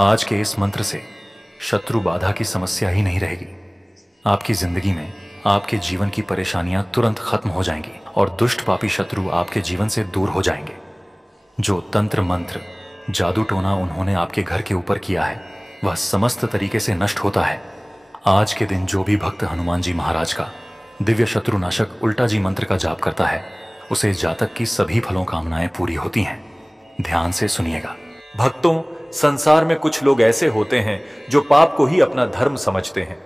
आज के इस मंत्र से शत्रु बाधा की समस्या ही नहीं रहेगी। आपकी जिंदगी में आपके जीवन की परेशानियां तुरंत खत्म हो जाएंगी और दुष्ट पापी शत्रु आपके जीवन से दूर हो जाएंगे। जो तंत्र मंत्र जादू टोना उन्होंने आपके घर के ऊपर किया है वह समस्त तरीके से नष्ट होता है। आज के दिन जो भी भक्त हनुमान जी महाराज का दिव्य शत्रुनाशक उल्टा जी मंत्र का जाप करता है उसे जातक की सभी फलों कामनाएं पूरी होती हैं। ध्यान से सुनिएगा। भक्तों, संसार में कुछ लोग ऐसे होते हैं जो पाप को ही अपना धर्म समझते हैं।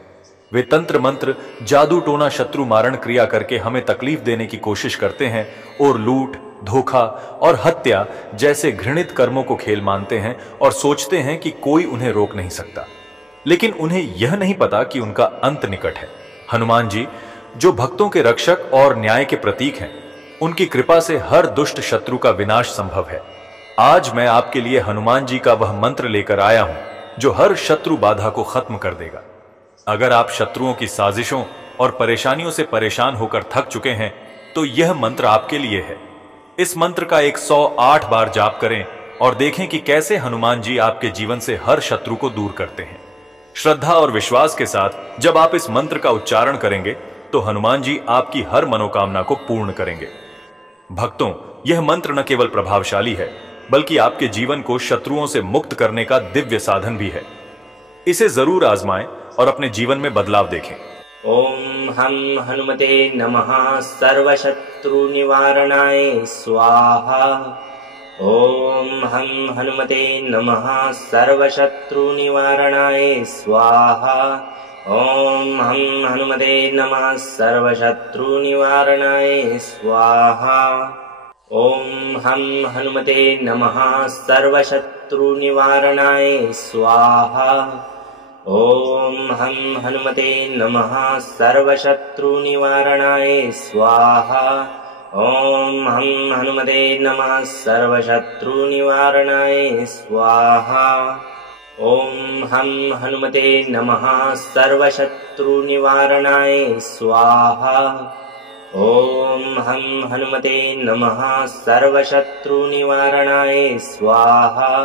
वे तंत्र मंत्र जादू टोना शत्रु मारण क्रिया करके हमें तकलीफ देने की कोशिश करते हैं और लूट, धोखा और हत्या जैसे घृणित कर्मों को खेल मानते हैं और सोचते हैं कि कोई उन्हें रोक नहीं सकता। लेकिन उन्हें यह नहीं पता कि उनका अंत निकट है। हनुमान जी जो भक्तों के रक्षक और न्याय के प्रतीक हैं, उनकी कृपा से हर दुष्ट शत्रु का विनाश संभव है। आज मैं आपके लिए हनुमान जी का वह मंत्र लेकर आया हूं जो हर शत्रु बाधा को खत्म कर देगा। अगर आप शत्रुओं की साजिशों और परेशानियों से परेशान होकर थक चुके हैं तो यह मंत्र आपके लिए है। इस मंत्र का 108 बार जाप करें और देखें कि कैसे हनुमान जी आपके जीवन से हर शत्रु को दूर करते हैं। श्रद्धा और विश्वास के साथ जब आप इस मंत्र का उच्चारण करेंगे तो हनुमान जी आपकी हर मनोकामना को पूर्ण करेंगे। भक्तों, यह मंत्र न केवल प्रभावशाली है बल्कि आपके जीवन को शत्रुओं से मुक्त करने का दिव्य साधन भी है। इसे जरूर आजमाएं और अपने जीवन में बदलाव देखें। ओम हम हनुमते नमः सर्वशत्रु निवारणाय स्वाहा। ओम हम हनुमते नमः सर्वशत्रु निवारणाय स्वाहा। ओम हम हनुमते नमः सर्वशत्रु निवारणाय स्वाहा। ओम हम हनुमते नमः सर्वशत्रु निवारणाय स्वाहा। ओम हम हनुमते नमः सर्वशत्रु निवारणाय स्वाहा। ओम हम हनुमते नमः सर्वशत्रु निवारणाय स्वाहा। ओम हम हनुमते नमः सर्वशत्रु निवारणाय स्वाहा। ओम हम हनुमते नमः सर्वशत्रु निवारणाय स्वाहा।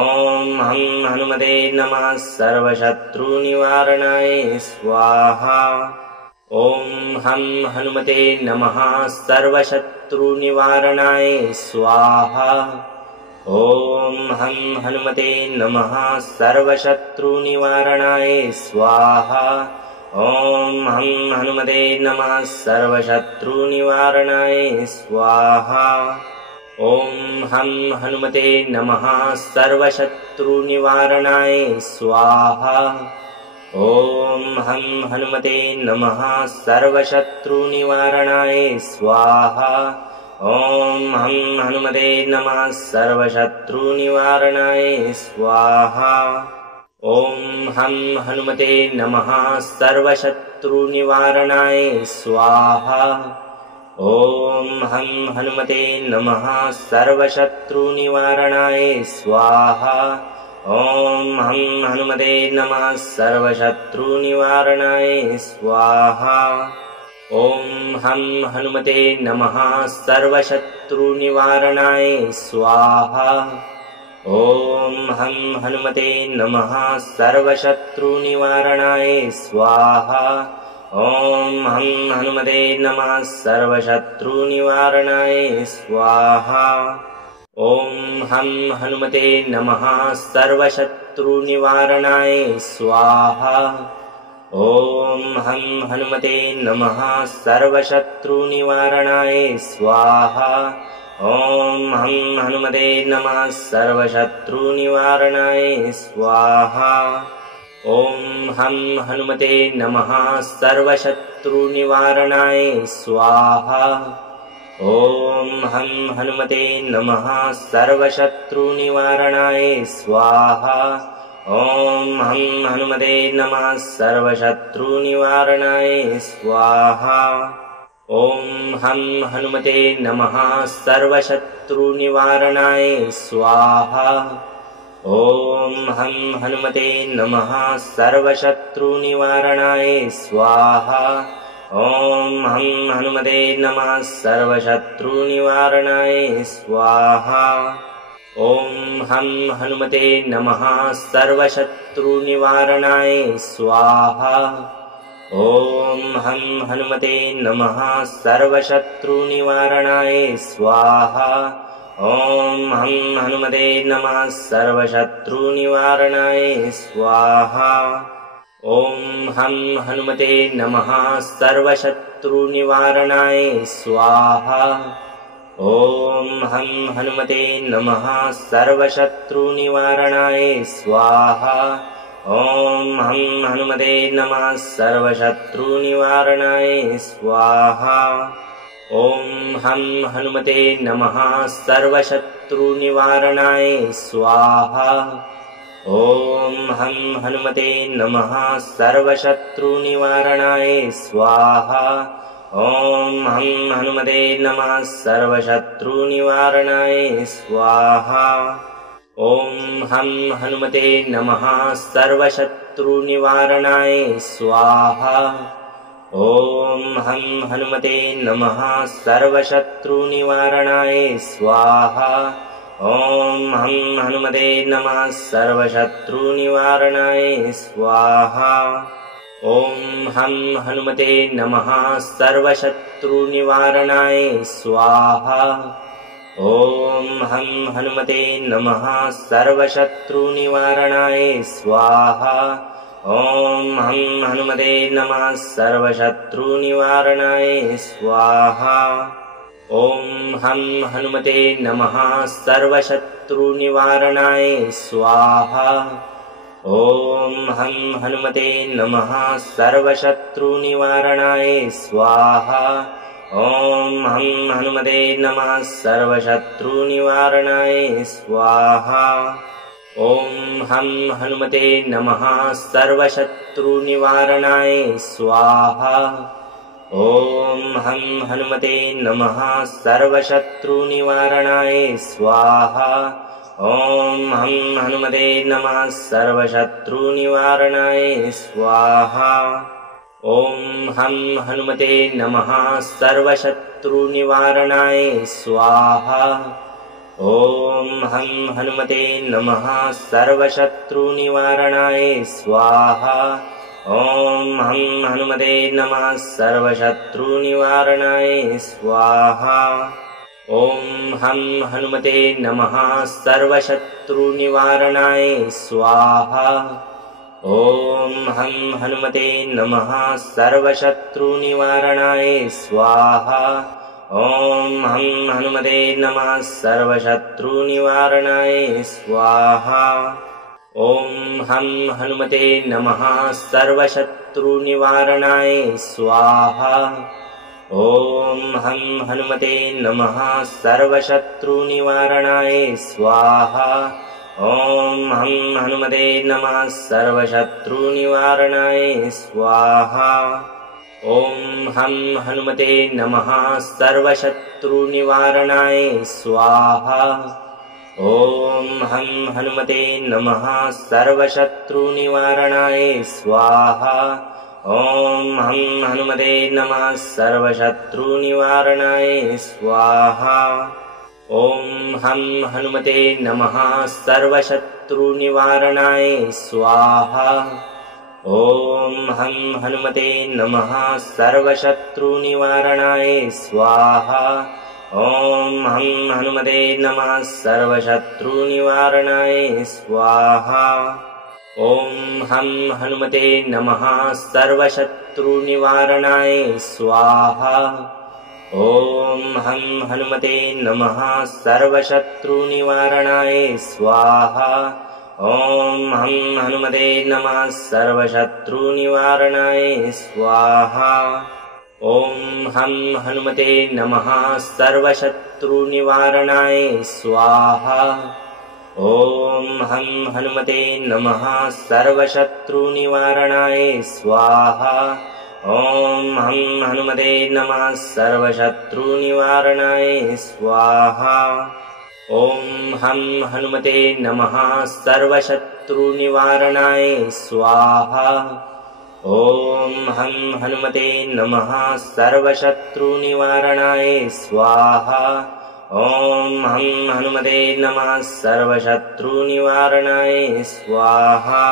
ओम हम हनुमते नमः सर्वशत्रु निवारणाय स्वाहा। ओम हम हनुमते नमः सर्वशत्रु निवारणाय स्वाहा। ओम हम हनुमते नमः सर्वशत्रु निवारणाय स्वाहा। ओम हम हनुमते नमः सर्वशत्रु निवारणाय स्वाहा। ओम हम हनुमते नमः सर्वशत्रु निवारणाय स्वाहा। ओम हम हनुमते नमः सर्वशत्रु निवारणाय स्वाहा। ओम हम हनुमते नमः सर्वशत्रु निवारणाय स्वाहा। ओम हम हनुमते नमः सर्वशत्रु निवारणाय स्वाहा। ओम हम हनुमते नमः सर्वशत्रु निवारणाय स्वाहा। ओम हम हनुमते नमः सर्वशत्रु निवारणाय स्वाहा। ओम हम हनुमते नमः सर्वशत्रु निवारणाय स्वाहा। ओम हम हनुमते नमः सर्वशत्रु निवारणाय स्वाहा। ओम हम हनुमते नमः सर्वशत्रु निवारणाय स्वाहा। ओम हम हनुमते नमः सर्वशत्रु निवारणाय स्वाहा। ओम हम हनुमते नमः सर्वशत्रु निवारणाय स्वाहा। ओम हम हनुमते नमः सर्वशत्रु निवारणाय स्वाहा। ओम हम हनुमते नमः सर्वशत्रु निवारणाय स्वाहा। ओम हम हनुमते नमः सर्वशत्रु निवारणाय स्वाहा। ओम हम हनुमते नमः सर्वशत्रु निवारणाय स्वाहा। ओम हम हनुमते नमः सर्वशत्रु निवारणाय स्वाहा। ओम हम हनुमते नमः सर्वशत्रु निवारणाय स्वाहा। ओम हम हनुमते नमः सर्वशत्रु निवारणाय स्वाहा। ॐ हं हनुमते नमः सर्वशत्रुनिवारणाय स्वाहा। ॐ हं हनुमते नमः सर्वशत्रुनिवारणाय स्वाहा। ॐ हं हनुमते नमः सर्वशत्रुनिवारणाय स्वाहा। ॐ हं हनुमते नमः सर्वशत्रुनिवारणाय स्वाहा। ॐ हं हनुमते नमः सर्वशत्रुनिवारणाय स्वाहा। ॐ हं हनुमते नमः सर्वशत्रुनिवारणाय स्वाहा। ॐ हं हनुमते नमः सर्वशत्रुनिवारणाय स्वाहा। ॐ हं हनुमते नमः सर्वशत्रुनिवारणाय स्वाहा। ॐ हं हनुमते नमः सर्वशत्रुनिवारणाय स्वाहा। ॐ हं हनुमते नमः सर्वशत्रुनिवारणाय स्वाहा। ॐ हं हनुमते नमः सर्वशत्रुनिवारणाय स्वाहा। ॐ हं हनुमते नमः सर्वशत्रुनिवारणाय स्वाहा। ॐ हं हनुमते नमः सर्वशत्रुनिवारणाय स्वाहा। ॐ हं हनुमते नमः सर्वशत्रुनिवारणाय स्वाहा। ॐ हं हनुमते नमः सर्वशत्रुनिवारणाय स्वाहा। ॐ हं हनुमते नमः सर्वशत्रुनिवारणाय स्वाहा। ॐ हं हनुमते नमः सर्वशत्रुनिवारणाय स्वाहा। ॐ हं हनुमते नमः सर्वशत्रुनिवारणाय स्वाहा। ॐ हं हनुमते नमः सर्वशत्रुनिवारणाय स्वाहा। ॐ हं हनुमते नमः सर्वशत्रुनिवारणाय स्वाहा। ॐ हं हनुमते नमः सर्वशत्रुनिवारणाय स्वाहा। ॐ हं हनुमते नमः सर्वशत्रुनिवारणाय स्वाहा। ॐ हं हनुमते नमः सर्वशत्रुनिवारणाय स्वाहा। ॐ हं हनुमते नमः सर्वशत्रुनिवारणाय स्वाहा। ॐ हं हनुमते नमः सर्वशत्रुनिवारणाय स्वाहा। ॐ हं हनुमते नमः सर्वशत्रुनिवारणाय स्वाहा। ॐ हं हनुमते नमः सर्वशत्रुनिवारणाय स्वाहा। ॐ हं हनुमते नमः सर्वशत्रुनिवारणाय स्वाहा। ॐ हं हनुमते नमः सर्वशत्रुनिवारणाय स्वाहा। ॐ हं हनुमते नमः सर्वशत्रुनिवारणाय स्वाहा। ॐ हं हनुमते नमः सर्वशत्रुनिवारणाय स्वाहा। ॐ हं हनुमते नमः सर्वशत्रुनिवारणाय स्वाहा। ॐ हं हनुमते नमः सर्वशत्रुनिवारणाय स्वाहा। ॐ हं हनुमते नमः सर्वशत्रुनिवारणाय स्वाहा। ॐ हं हनुमते नमः सर्वशत्रुनिवारणाय स्वाहा। ॐ हं हनुमते नमः सर्वशत्रुनिवारणाय स्वाहा। ॐ हं हनुमते नमः सर्वशत्रुनिवारणाय स्वाहा। ॐ हं हनुमते नमः सर्वशत्रुनिवारणाय स्वाहा। ॐ हं हनुमते नमः सर्वशत्रुनिवारणाय स्वाहा। ॐ हं हनुमते नमः सर्वशत्रुनिवारणाय स्वाहा। ॐ हं हनुमते नमः सर्वशत्रुनिवारणाय स्वाहा। ॐ हं हनुमते नमः सर्वशत्रुनिवारणाय स्वाहा। ॐ हं हनुमते नमः सर्वशत्रुनिवारणाय स्वाहा। ॐ हं हनुमते नमः सर्वशत्रुनिवारणाय स्वाहा। ॐ हं हनुमते नमः सर्वशत्रुनिवारणाय स्वाहा।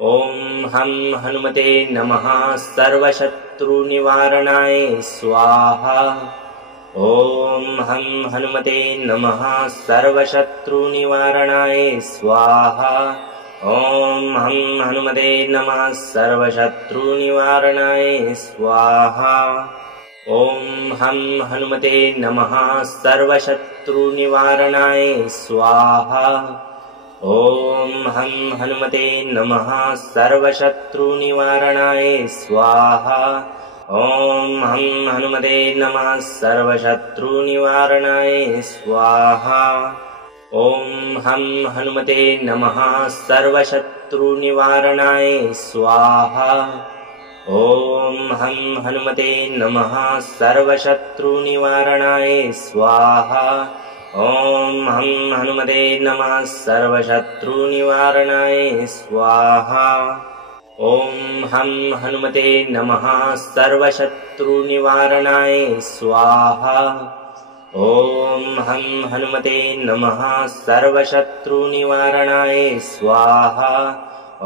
ॐ हं हनुमते नमः सर्वशत्रुनिवारणाय स्वाहा। ॐ हं हनुमते नमः सर्वशत्रुनिवारणाय स्वाहा। ॐ हं हनुमते नमः सर्वशत्रुनिवारणाय स्वाहा। ॐ हं हनुमते नमः सर्वशत्रुनिवारणाय स्वाहा। ॐ हं हनुमते नमः सर्वशत्रुनिवारणाय स्वाहा। ॐ हं हनुमते नमः सर्वशत्रुनिवारणाय स्वाहा। ॐ हं हनुमते नमः सर्वशत्रुनिवारणाय स्वाहा। ॐ हं हनुमते नमः सर्वशत्रुनिवारणाय स्वाहा। ॐ हं हनुमते नमः सर्वशत्रुनिवारणाय स्वाहा। ॐ हं हनुमते नमः सर्वशत्रुनिवारणाय स्वाहा। ॐ हं हनुमते नमः सर्वशत्रुनिवारणाय स्वाहा। ॐ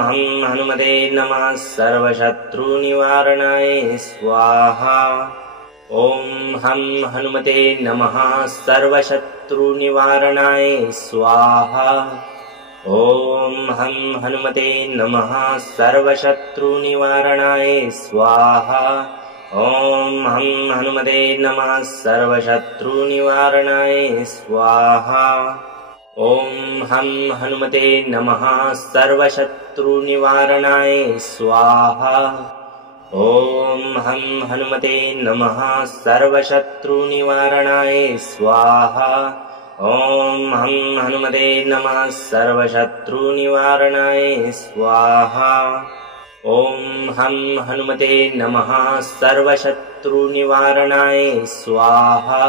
हं हनुमते नमः सर्वशत्रुनिवारणाय स्वाहा। ॐ हं हनुमते नमः सर्वशत्रुनिवारणाय स्वाहा। ॐ हं हनुमते नमः सर्वशत्रुनिवारणाय स्वाहा। ॐ हं हनुमते नमः सर्वशत्रुनिवारणाय स्वाहा। ॐ हं हनुमते नमः सर्वशत्रुनिवारणाय स्वाहा। ॐ हं हनुमते नमः सर्वशत्रुनिवारणाय स्वाहा। ॐ हं हनुमते नमः सर्वशत्रुनिवारणाय स्वाहा। ॐ हं हनुमते नमः सर्वशत्रुनिवारणाय स्वाहा।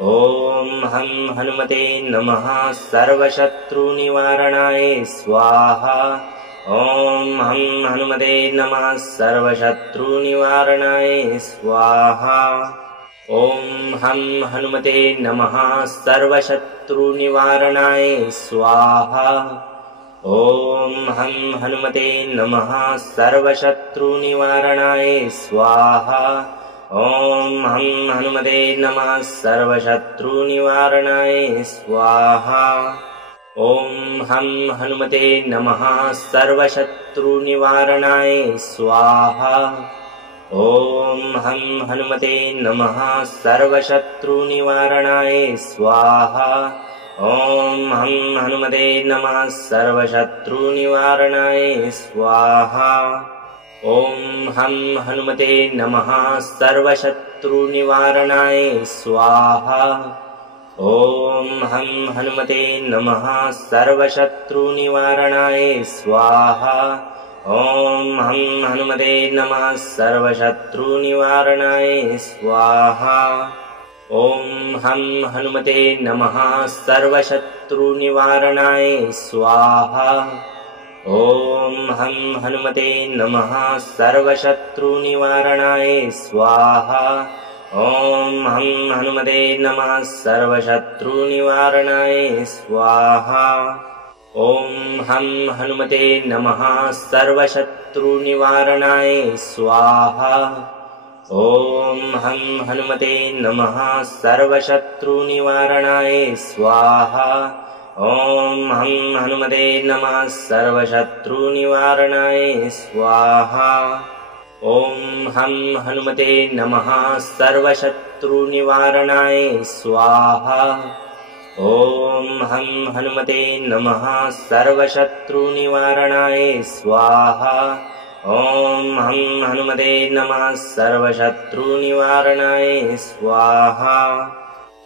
ॐ हं हनुमते नमः सर्वशत्रुनिवारणाय स्वाहा। ॐ हं हनुमते नमः सर्वशत्रुनिवारणाय स्वाहा। ॐ हं हनुमते नमः सर्वशत्रुनिवारणाय स्वाहा। ॐ हं हनुमते नमः सर्वशत्रुनिवारणाय स्वाहा। ॐ हं हनुमते नमः सर्वशत्रुनिवारणाय स्वाहा। ॐ हं हनुमते नमः सर्वशत्रुनिवारणाय स्वाहा। ॐ हं हनुमते नमः सर्वशत्रुनिवारणाय स्वाहा। ॐ हं हनुमते नमः सर्वशत्रुनिवारणाय स्वाहा। ॐ हं हनुमते नमः सर्वशत्रुनिवारणाय स्वाहा। ॐ हं हनुमते नमः सर्वशत्रुनिवारणाय स्वाहा। ॐ हं हनुमते नमः सर्वशत्रुनिवारणाय स्वाहा। ॐ हं हनुमते नमः सर्वशत्रुनिवारणाय स्वाहा। ॐ हं हनुमते नमः सर्वशत्रुनिवारणाय स्वाहा। ॐ हं हनुमते नमः सर्वशत्रुनिवारणाय स्वाहा। ॐ हं हनुमते नमः सर्वशत्रुनिवारणाय स्वाहा। ॐ हं हनुमते नमः सर्वशत्रुनिवारणाय स्वाहा। ॐ हं हनुमते नमः सर्वशत्रुनिवारणाय स्वाहा। ॐ हं हनुमते नमः सर्वशत्रुनिवारणाय स्वाहा। ॐ हं हनुमते नमः सर्वशत्रुनिवारणाय स्वाहा। ॐ हं हनुमते नमः सर्वशत्रुनिवारणाय स्वाहा।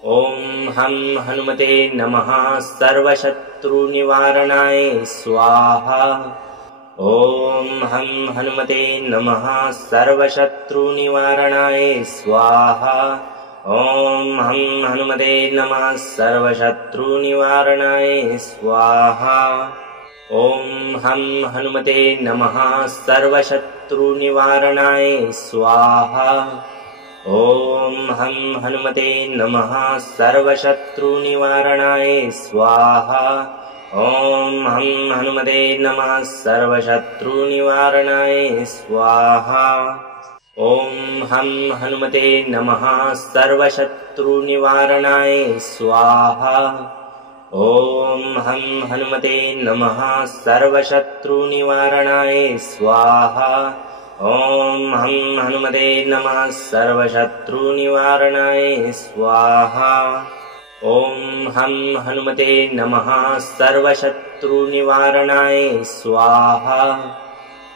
ॐ हं हनुमते नमः सर्वशत्रुनिवारणाय स्वाहा। ॐ हं हनुमते नमः सर्वशत्रुनिवारणाय स्वाहा। ॐ हं हनुमते नमः सर्वशत्रुनिवारणाय स्वाहा। ॐ हं हनुमते नमः सर्वशत्रुनिवारणाय स्वाहा। ॐ हं हनुमते नमः सर्वशत्रुनिवारणाय स्वाहा। ॐ हं हनुमते नमः सर्वशत्रुनिवारणाय स्वाहा। ॐ हं हनुमते नमः सर्वशत्रुनिवारणाय स्वाहा। ॐ हं हनुमते नमः सर्वशत्रुनिवारणाय स्वाहा। ॐ हं हनुमते नमः सर्वशत्रुनिवारणाय स्वाहा। ॐ हं हनुमते नमः सर्वशत्रुनिवारणाय स्वाहा।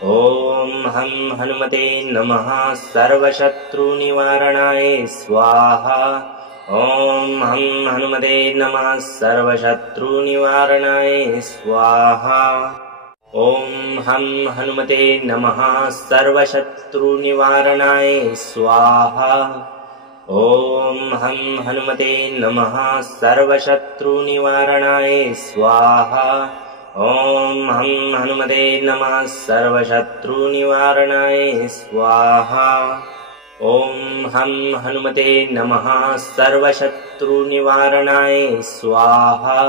ॐ हं हनुमते नमः सर्वशत्रुनिवारणाय स्वाहा। ॐ हं हनुमते नमः सर्वशत्रुनिवारणाय स्वाहा। ॐ हं हनुमते नमः सर्वशत्रुनिवारणाय स्वाहा। ॐ हं हनुमते नमः सर्वशत्रुनिवारणाय स्वाहा। ॐ हं हनुमते नमः सर्वशत्रुनिवारणाय स्वाहा। ॐ हं हनुमते नमः सर्वशत्रुनिवारणाय स्वाहा।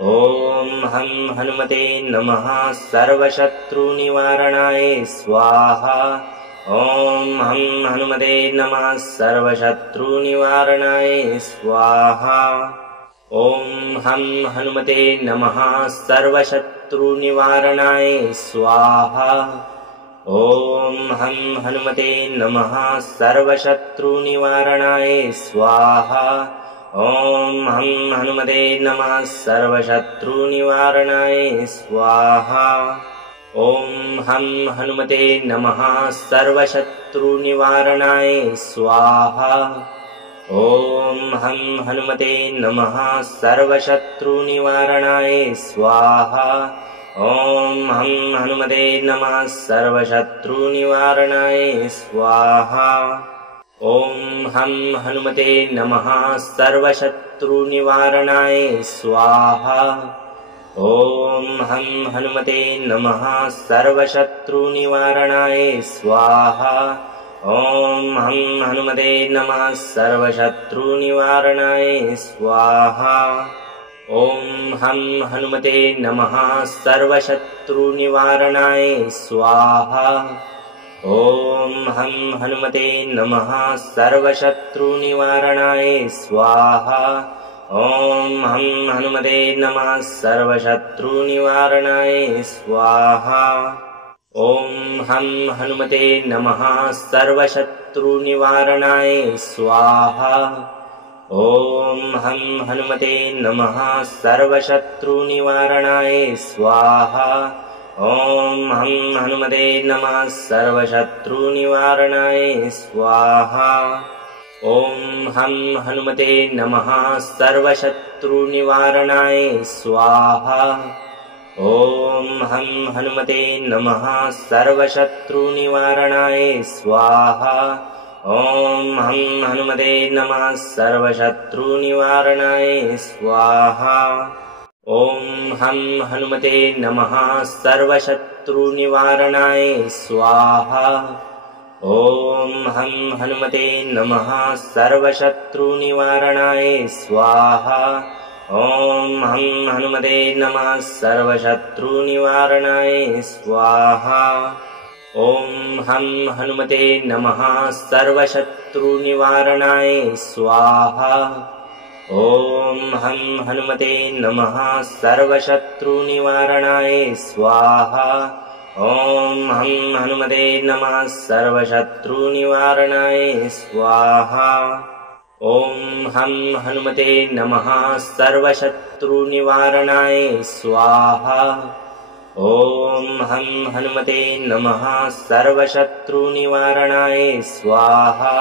ॐ हं हनुमते नमः सर्वशत्रुनिवारणाय स्वाहा। ॐ हं हनुमते नमः सर्वशत्रुनिवारणाय स्वाहा। ॐ हं हनुमते नमः सर्वशत्रुनिवारणाय स्वाहा। ॐ हं हनुमते नमः सर्वशत्रुनिवारणाय स्वाहा। ॐ हं हनुमते नमः सर्वशत्रुनिवारणाय स्वाहा। ॐ हं हनुमते नमः सर्वशत्रुनिवारणाय स्वाहा। ॐ हं हनुमते नमः सर्वशत्रुनिवारणाय स्वाहा। ॐ हं हनुमते नमः सर्वशत्रुनिवारणाय स्वाहा। ॐ हं हनुमते नमः सर्वशत्रुनिवारणाय स्वाहा। ॐ हं हनुमते नमः सर्वशत्रुनिवारणाय स्वाहा। ॐ हं हनुमते नमः सर्वशत्रुनिवारणाय स्वाहा। ॐ हं हनुमते नमः सर्वशत्रुनिवारणाय स्वाहा। ॐ हं हनुमते नमः सर्वशत्रुनिवारणाय स्वाहा। ॐ हं हनुमते नमः सर्वशत्रुनिवारणाय स्वाहा। ॐ हं हनुमते नमः सर्वशत्रुनिवारणाय स्वाहा। ॐ हं हनुमते नमः सर्वशत्रुनिवारणाय स्वाहा। ॐ हं हनुमते नमः सर्वशत्रुनिवारणाय स्वाहा। ॐ हं हनुमते नमः सर्वशत्रुनिवारणाय स्वाहा। ॐ हं हनुमते नमः सर्वशत्रुनिवारणाय स्वाहा। ॐ हं हनुमते नमः सर्वशत्रुनिवारणाय स्वाहा। ॐ हं हनुमते नमः सर्वशत्रुनिवारणाय स्वाहा। ॐ हं हनुमते नमः सर्वशत्रुनिवारणाय स्वाहा। ॐ हं हनुमते नमः सर्वशत्रुनिवारणाय स्वाहा। ॐ हं हनुमते नमः सर्वशत्रुनिवारणाय स्वाहा। ॐ हं हनुमते नमः सर्वशत्रुनिवारणाय स्वाहा। ॐ हं हनुमते नमः सर्वशत्रुनिवारणाय स्वाहा। ॐ हं हनुमते नमः सर्वशत्रुनिवारणाय स्वाहा। ॐ हं हनुमते नमः सर्वशत्रुनिवारणाय स्वाहा।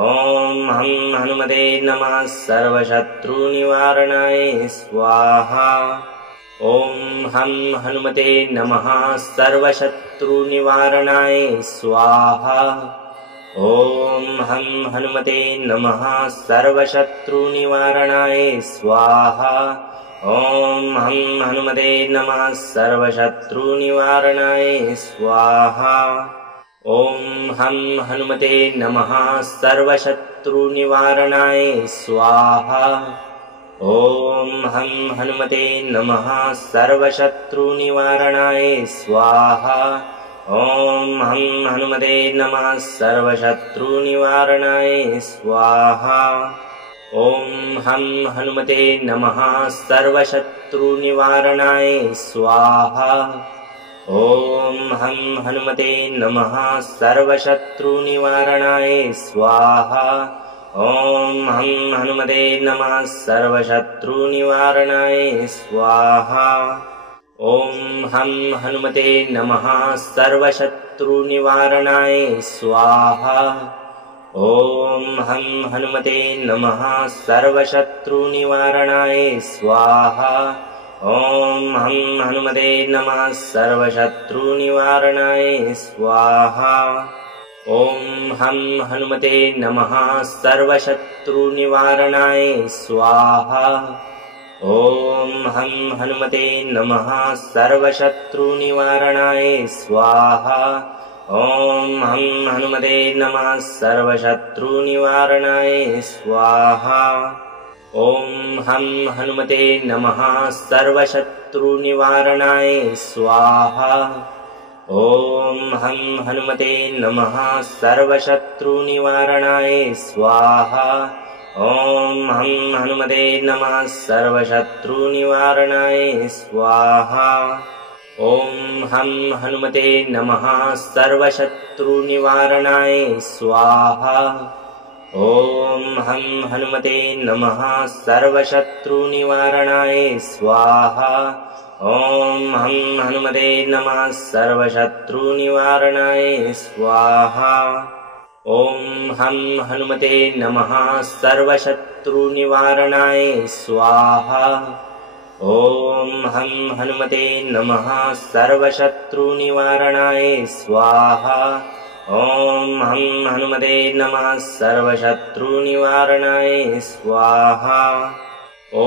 ॐ हं हनुमते नमः सर्वशत्रुनिवारणाय स्वाहा। ॐ हं हनुमते नमः सर्वशत्रुनिवारणाय स्वाहा। ॐ हं हनुमते नमः सर्वशत्रुनिवारणाय स्वाहा। ॐ हं हनुमते नमः सर्वशत्रुनिवारणाय स्वाहा। ॐ हं हनुमते नमः सर्वशत्रुनिवारणाय स्वाहा। ॐ हं हनुमते नमः सर्वशत्रुनिवारणाय स्वाहा। ॐ हं हनुमते नमः सर्वशत्रुनिवारणाय स्वाहा। ॐ हं हनुमते नमः सर्वशत्रुनिवारणाय स्वाहा। ॐ हं हनुमते नमः सर्वशत्रुनिवारणाय स्वाहा। ॐ हं हनुमते नमः सर्वशत्रुनिवारणाय स्वाहा। ॐ हं हनुमते नमः सर्वशत्रुनिवारणाय स्वाहा। ॐ हं हनुमते नमः सर्वशत्रुनिवारणाय स्वाहा। ॐ हं हनुमते नमः सर्वशत्रुनिवारणाय स्वाहा। ॐ हं हनुमते नमः सर्वशत्रुनिवारणाय स्वाहा। ॐ हं हनुमते नमः सर्वशत्रुनिवारणाय स्वाहा। ॐ हं हनुमते नमः सर्वशत्रुनिवारणाय स्वाहा। ॐ हं हनुमते नमः सर्वशत्रुनिवारणाय स्वाहा। ॐ हं हनुमते नमः सर्वशत्रुनिवारणाय स्वाहा। ॐ हं हनुमते नमः सर्वशत्रुनिवारणाय स्वाहा। ॐ हं हनुमते नमः सर्वशत्रुनिवारणाय स्वाहा। ॐ हं हनुमते नमः सर्वशत्रुनिवारणाय स्वाहा। ॐ हं हनुमते नमः सर्वशत्रुनिवारणाय स्वाहा। ॐ हं हनुमते नमः सर्वशत्रुनिवारणाय स्वाहा। ॐ हं हनुमते नमः सर्वशत्रुनिवारणाय स्वाहा। ॐ हं हनुमते नमः सर्वशत्रुनिवारणाय स्वाहा। ॐ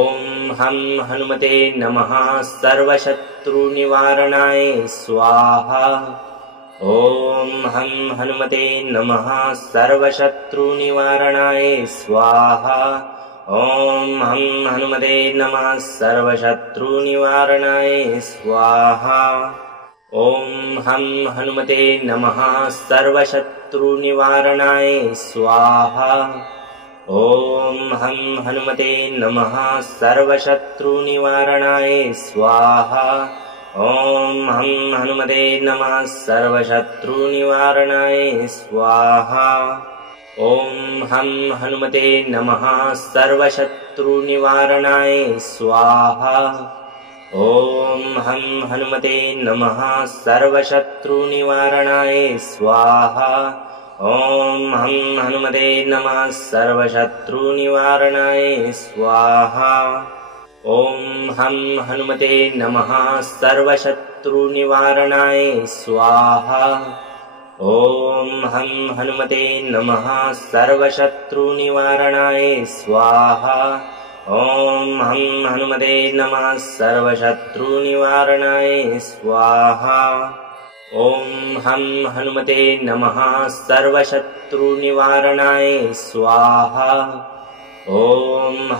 हं हनुमते नमः सर्वशत्रुनिवारणाय स्वाहा। ॐ हं हनुमते नमः सर्वशत्रुनिवारणाय स्वाहा। ॐ हं हनुमते नमः सर्वशत्रुनिवारणाय स्वाहा। ॐ हं हनुमते नमः सर्वशत्रुनिवारणाय स्वाहा। ॐ हं हनुमते नमः सर्वशत्रुनिवारणाय स्वाहा। ॐ हं हनुमते नमः सर्वशत्रुनिवारणाय स्वाहा। ॐ हं हनुमते नमः सर्वशत्रुनिवारणाय स्वाहा। ॐ हं हनुमते नमः सर्वशत्रुनिवारणाय स्वाहा। ॐ हं हनुमते नमः सर्वशत्रुनिवारणाय स्वाहा। ॐ हं हनुमते नमः सर्वशत्रुनिवारणाय स्वाहा। ॐ हं हनुमते नमः सर्वशत्रुनिवारणाय स्वाहा। ॐ हं हनुमते नमः सर्वशत्रुनिवारणाय स्वाहा। ॐ हं हनुमते नमः सर्वशत्रुनिवारणाय स्वाहा। ॐ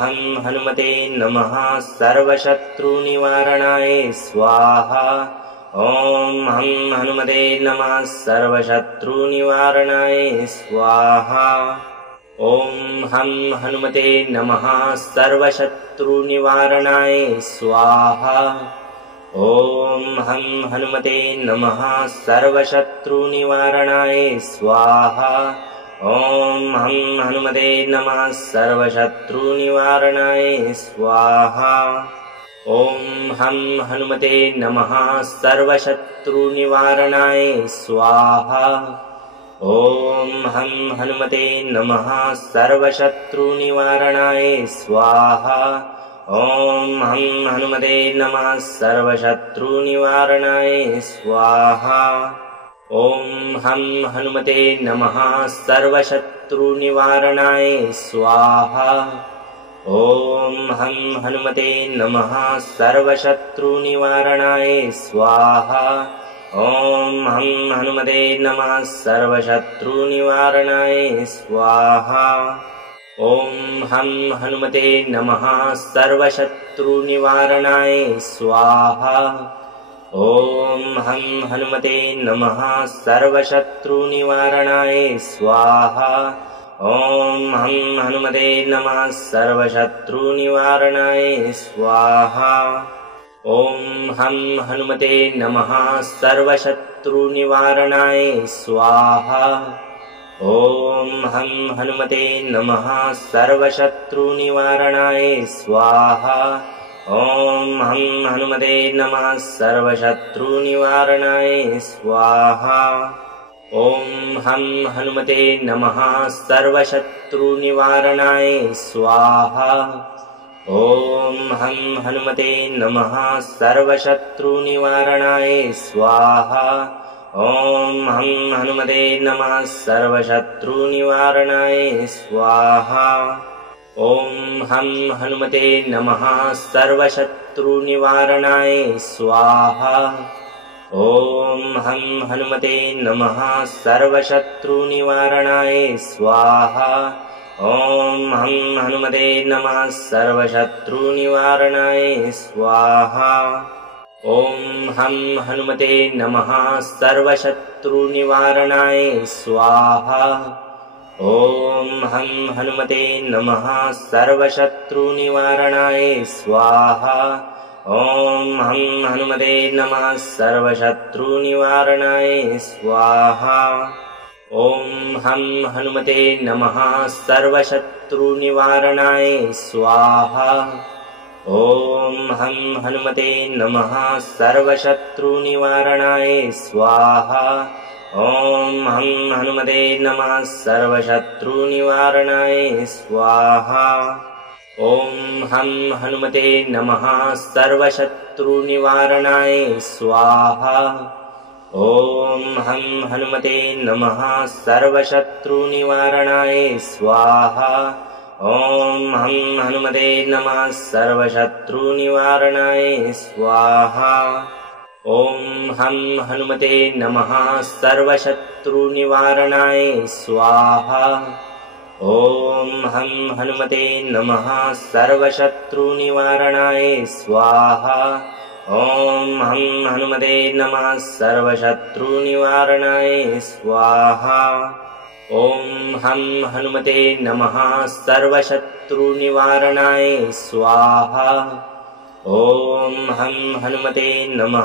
हं हनुमते नमः सर्वशत्रुनिवारणाय स्वाहा। ॐ हं हनुमते नमः सर्वशत्रुनिवारणाय स्वाहा। ॐ हं हनुमते नमः सर्वशत्रुनिवारणाय स्वाहा। ॐ हं हनुमते नमः सर्वशत्रुनिवारणाय स्वाहा। ॐ हं हनुमते नमः सर्वशत्रुनिवारणाय स्वाहा। ॐ हं हनुमते नमः सर्वशत्रुनिवारणाय स्वाहा। ॐ हं हनुमते नमः सर्वशत्रुनिवारणाय स्वाहा। ॐ हं हनुमते नमः सर्वशत्रुनिवारणाय स्वाहा। ॐ हं हनुमते नमः सर्वशत्रुनिवारणाय स्वाहा। ॐ हं हनुमते नमः सर्वशत्रुनिवारणाय स्वाहा। ॐ हं हनुमते नमः सर्वशत्रुनिवारणाय स्वाहा। ॐ हं हनुमते नमः सर्वशत्रुनिवारणाय स्वाहा। ॐ हं हनुमते नमः सर्वशत्रुनिवारणाय स्वाहा। ॐ हं हनुमते नमः सर्वशत्रुनिवारणाय स्वाहा। ॐ हं हनुमते नमः सर्वशत्रुनिवारणाय स्वाहा। ॐ हं हनुमते नमः सर्वशत्रुनिवारणाय स्वाहा। ॐ हं हनुमते नमः सर्वशत्रुनिवारणाय स्वाहा। ॐ हं हनुमते नमः सर्वशत्रुनिवारणाय स्वाहा। ॐ हं हनुमते नमः सर्वशत्रुनिवारणाय स्वाहा। ॐ हं हनुमते नमः सर्वशत्रुनिवारणाय स्वाहा। ॐ हं हनुमते नमः सर्वशत्रुनिवारणाय स्वाहा। ॐ हं हनुमते नमः सर्वशत्रुनिवारणाय स्वाहा। ॐ हं हनुमते नमः सर्वशत्रुनिवारणाय स्वाहा। ॐ हं हनुमते नमः सर्वशत्रुनिवारणाय स्वाहा। ॐ हं हनुमते नमः सर्वशत्रुनिवारणाय स्वाहा। ॐ हं हनुमते नमः सर्वशत्रुनिवारणाय स्वाहा। ॐ हं हनुमते नमः सर्वशत्रुनिवारणाय स्वाहा। ॐ हं हनुमते नमः सर्वशत्रुनिवारणाय स्वाहा। ॐ हं हनुमते नमः सर्वशत्रुनिवारणाय स्वाहा। ॐ हं हनुमते नमः सर्वशत्रुनिवारणाय स्वाहा। ॐ हं हनुमते नमः सर्वशत्रुनिवारणाय स्वाहा। ॐ हं हनुमते नमः सर्वशत्रुनिवारणाय स्वाहा। ॐ हं हनुमते नमः सर्वशत्रुनिवारणाय स्वाहा। ॐ हं हनुमते नमः सर्वशत्रुनिवारणाय स्वाहा। ॐ हं हनुमते नमः सर्वशत्रुनिवारणाय स्वाहा। ॐ हं हनुमते नमः सर्वशत्रुनिवारणाय स्वाहा। ॐ हं हनुमते नमः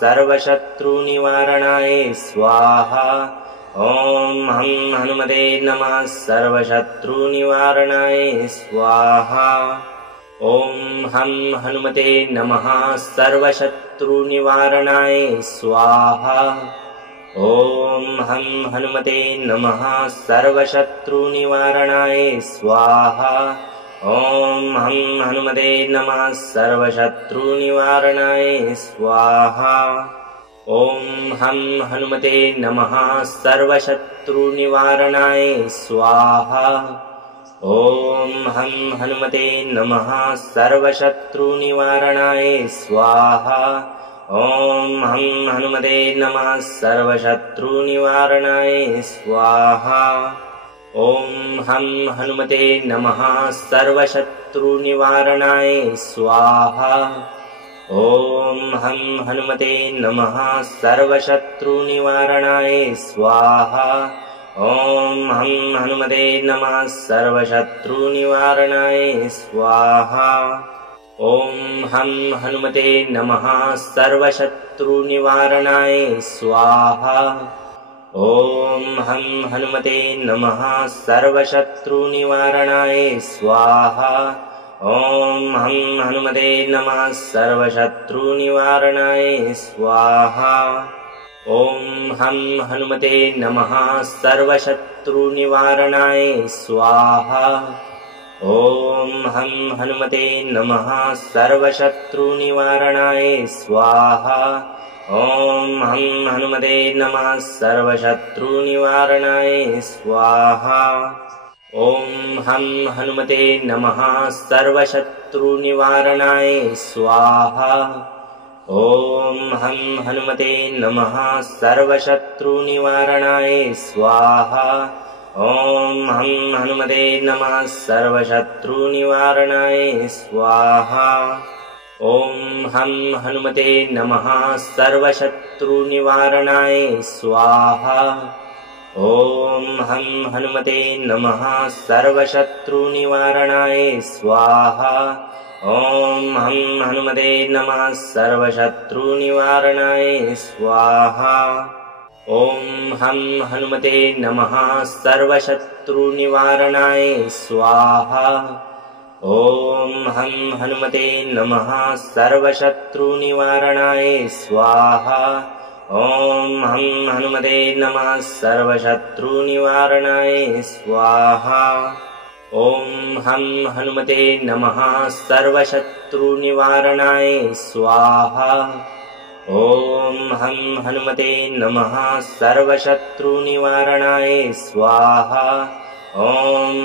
सर्वशत्रुनिवारणाय स्वाहा। ॐ हं हनुमते नमः सर्वशत्रुनिवारणाय स्वाहा। ॐ हं हनुमते नमः सर्वशत्रुनिवारणाय स्वाहा। ॐ हं हनुमते नमः सर्वशत्रुनिवारणाय स्वाहा। ॐ हं हनुमते नमः सर्वशत्रुनिवारणाय स्वाहा। ॐ हं हनुमते नमः सर्वशत्रुनिवारणाय स्वाहा। ॐ हं हनुमते नमः सर्वशत्रुनिवारणाय स्वाहा। ॐ हं हनुमते नमः सर्वशत्रुनिवारणाय स्वाहा। ॐ हं हनुमते नमः सर्वशत्रुनिवारणाय स्वाहा। ॐ हं हनुमते नमः सर्वशत्रुनिवारणाय स्वाहा। ॐ हं हनुमते नमः सर्वशत्रुनिवारणाय स्वाहा। ॐ हं हनुमते नमः सर्वशत्रुनिवारणाय स्वाहा। ॐ हं हनुमते नमः सर्वशत्रुनिवारणाय स्वाहा। ॐ हं हनुमते नमः सर्वशत्रुनिवारणाय स्वाहा। ॐ हं हनुमते नमः सर्वशत्रुनिवारणाय स्वाहा। ॐ हं हनुमते नमः सर्वशत्रुनिवारणाय स्वाहा। ॐ हं हनुमते नमः सर्वशत्रुनिवारणाय स्वाहा। ॐ हं हनुमते नमः सर्वशत्रुनिवारणाय स्वाहा। ॐ हं हनुमते नमः सर्वशत्रुनिवारणाय स्वाहा। ॐ हं हनुमते नमः सर्वशत्रुनिवारणाय स्वाहा। ॐ हं हनुमते नमः सर्वशत्रुनिवारणाय स्वाहा। ॐ हं हनुमते नमः सर्वशत्रुनिवारणाय स्वाहा। ॐ हं हनुमते नमः सर्वशत्रुनिवारणाय स्वाहा। ॐ हं हनुमते नमः सर्वशत्रुनिवारणाय स्वाहा। ॐ हं हनुमते नमः सर्वशत्रुनिवारणाय स्वाहा। ॐ हं हनुमते नमः सर्वशत्रुनिवारणाय स्वाहा। ॐ हं हनुमते नमः सर्वशत्रुनिवारणाय स्वाहा। ॐ हं हनुमते नमः सर्वशत्रुनिवारणाय स्वाहा। ॐ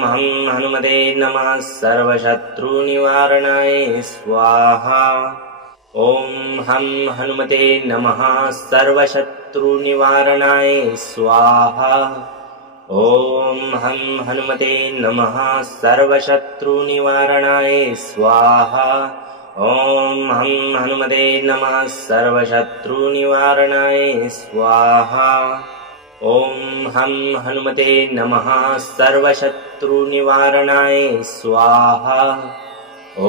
हं हनुमते नमः सर्वशत्रुनिवारणाय स्वाहा। ॐ हं हनुमते नमः सर्वशत्रुनिवारणाय स्वाहा। ॐ हं हनुमते नमः सर्वशत्रुनिवारणाय स्वाहा। ॐ हं हनुमते नमः सर्वशत्रुनिवारणाय स्वाहा। ॐ हं हनुमते नमः सर्वशत्रुनिवारणाय स्वाहा। ॐ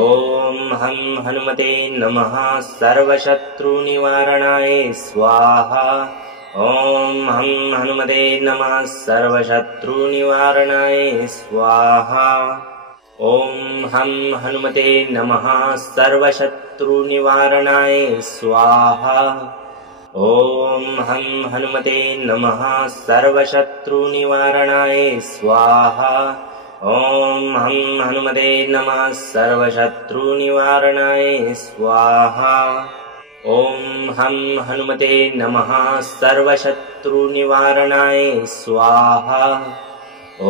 हं हनुमते नमः सर्वशत्रुनिवारणाय स्वाहा। ॐ हं हनुमते नमः सर्वशत्रुनिवारणाय स्वाहा। ॐ हं हनुमते नमः सर्वशत्रुनिवारणाय स्वाहा। ॐ हं हनुमते नमः सर्वशत्रुनिवारणाय स्वाहा। ॐ हं हनुमते नमः सर्वशत्रुनिवारणाय स्वाहा। ॐ हं हनुमते नमः सर्वशत्रुनिवारणाय स्वाहा। ॐ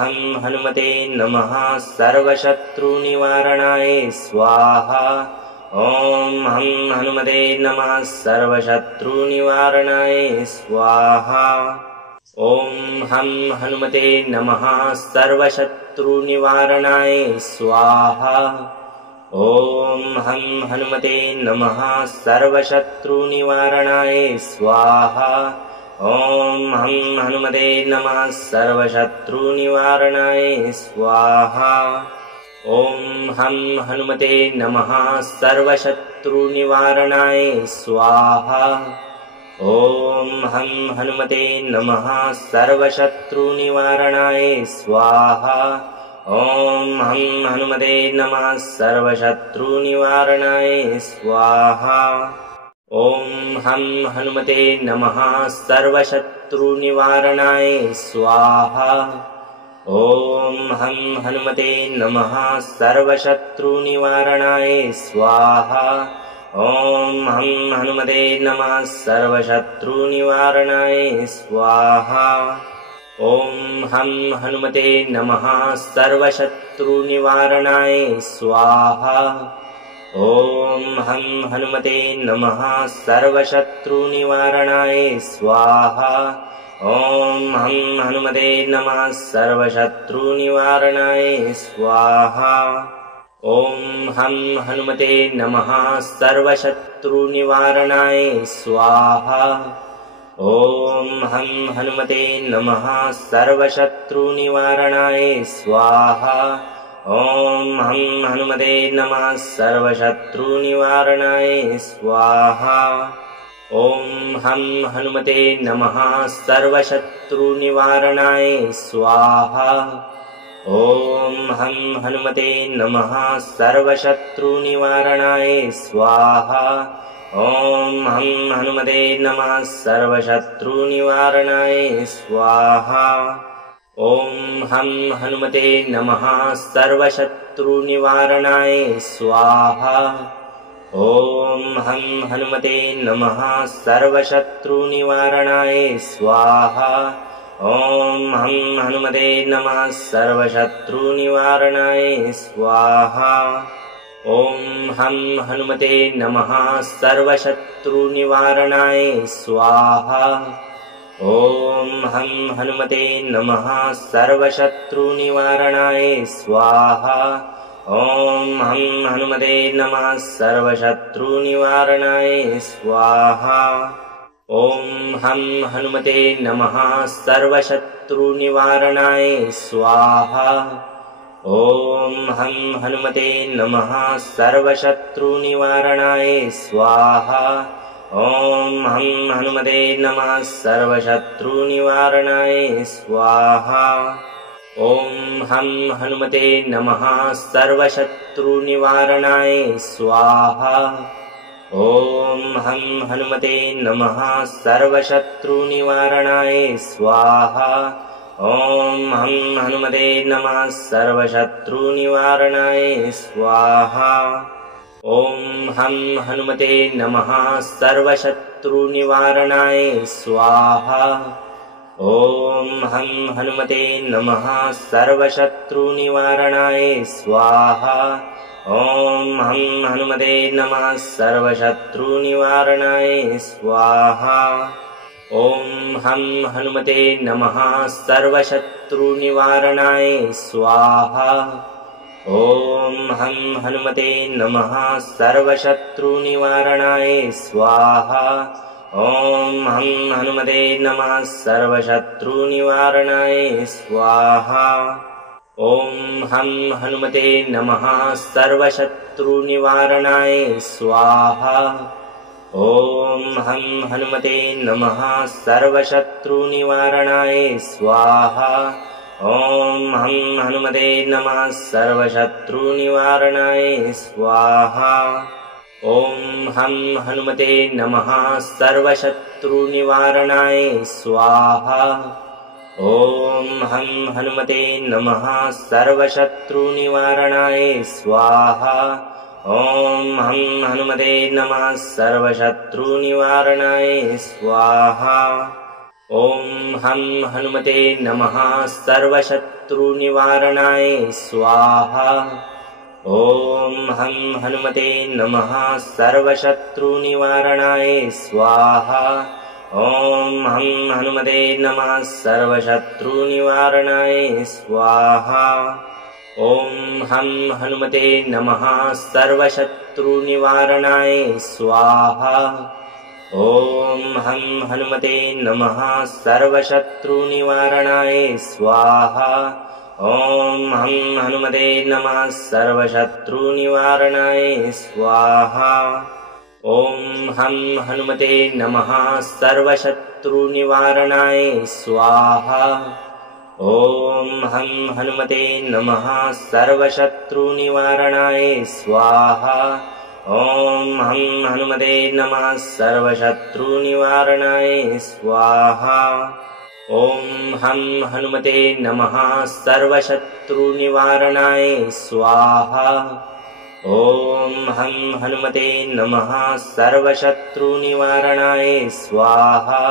हं हनुमते नमः सर्वशत्रुनिवारणाय स्वाहा। ॐ हं हनुमते नमः सर्वशत्रुनिवारणाय स्वाहा। ॐ हं हनुमते नमः सर्वशत्रुनिवारणाय स्वाहा। ॐ हं हनुमते नमः सर्वशत्रुनिवारणाय स्वाहा। ॐ हं हनुमते नमः सर्वशत्रुनिवारणाय स्वाहा। ॐ हं हनुमते नमः सर्वशत्रुनिवारणाय स्वाहा। ॐ हं हनुमते नमः सर्वशत्रुनिवारणाय स्वाहा। ॐ हं हनुमते नमः सर्वशत्रुनिवारणाय स्वाहा। ॐ हं हनुमते नमः सर्वशत्रुनिवारणाय स्वाहा। ॐ हं हनुमते नमः सर्वशत्रुनिवारणाय स्वाहा। ॐ हं हनुमते नमः सर्वशत्रुनिवारणाय स्वाहा। ॐ हं हनुमते नमः सर्वशत्रुनिवारणाय स्वाहा। ॐ हं हनुमते नमः सर्वशत्रुनिवारणाय स्वाहा। ॐ हं हनुमते नमः सर्वशत्रुनिवारणाय स्वाहा। ॐ हं हनुमते नमः सर्वशत्रुनिवारणाय स्वाहा। ॐ हं हनुमते नमः सर्वशत्रुनिवारणाय स्वाहा। ॐ हं हनुमते नमः सर्वशत्रुनिवारणाय स्वाहा। ॐ हं हनुमते नमः सर्वशत्रुनिवारणाय स्वाहा। ॐ हं हनुमते नमः सर्वशत्रुनिवारणाय स्वाहा। ॐ हं हनुमते नमः सर्वशत्रुनिवारणाय स्वाहा। ॐ हं हनुमते नमः सर्वशत्रुनिवारणाय स्वाहा। ॐ हं हनुमते नमः सर्वशत्रुनिवारणाय स्वाहा। ॐ हं हनुमते नमः सर्वशत्रुनिवारणाय स्वाहा। ॐ हं हनुमते नमः सर्वशत्रुनिवारणाय स्वाहा। ॐ हं हनुमते नमः सर्वशत्रुनिवारणाय स्वाहा। ॐ हं हनुमते नमः सर्वशत्रुनिवारणाय स्वाहा। ॐ हं हनुमते नमः सर्वशत्रुनिवारणाय स्वाहा। ॐ हं हनुमते नमः सर्वशत्रुनिवारणाय स्वाहा। ॐ हं हनुमते नमः सर्वशत्रुनिवारणाय स्वाहा। ॐ हं हनुमते नमः सर्वशत्रुनिवारणाय स्वाहा। ॐ हं हनुमते नमः सर्वशत्रुनिवारणाय स्वाहा। ॐ हं हनुमते नमः सर्वशत्रुनिवारणाय स्वाहा। ॐ हं हनुमते नमः सर्वशत्रुनिवारणाय स्वाहा। ॐ हं हनुमते नमः सर्वशत्रुनिवारणाय स्वाहा। ॐ हं हनुमते नमः सर्वशत्रुनिवारणाय स्वाहा। ॐ हं हनुमते नमः सर्वशत्रुनिवारणाय स्वाहा। ॐ हं हनुमते नमः सर्वशत्रुनिवारणाय स्वाहा। ॐ हं हनुमते नमः सर्वशत्रुनिवारणाय स्वाहा। ॐ हं हनुमते नमः सर्वशत्रुनिवारणाय स्वाहा। ॐ हं हनुमते नमः सर्वशत्रुनिवारणाय स्वाहा। ॐ हं हनुमते नमः सर्वशत्रुनिवारणाय स्वाहा। ॐ हं हनुमते नमः सर्वशत्रुनिवारणाय स्वाहा। ॐ हं हनुमते नमः सर्वशत्रुनिवारणाय स्वाहा। ॐ हं हनुमते नमः सर्वशत्रुनिवारणाय स्वाहा। ॐ हं हनुमते नमः सर्वशत्रुनिवारणाय स्वाहा। ॐ हं हनुमते नमः सर्वशत्रुनिवारणाय स्वाहा। ॐ हं हनुमते नमः सर्वशत्रुनिवारणाय स्वाहा। ॐ हं हनुमते नमः सर्वशत्रुनिवारणाय स्वाहा। ॐ हं हनुमते नमः सर्वशत्रुनिवारणाय स्वाहा। ॐ हं हनुमते नमः सर्वशत्रुनिवारणाय स्वाहा। ॐ हं हनुमते नमः सर्वशत्रुनिवारणाय स्वाहा। ॐ हं हनुमते नमः सर्वशत्रुनिवारणाय स्वाहा। ॐ हं हनुमते नमः सर्वशत्रुनिवारणाय स्वाहा। ॐ हं हनुमते नमः सर्वशत्रुनिवारणाय स्वाहा। ॐ हं हनुमते नमः सर्वशत्रुनिवारणाय स्वाहा।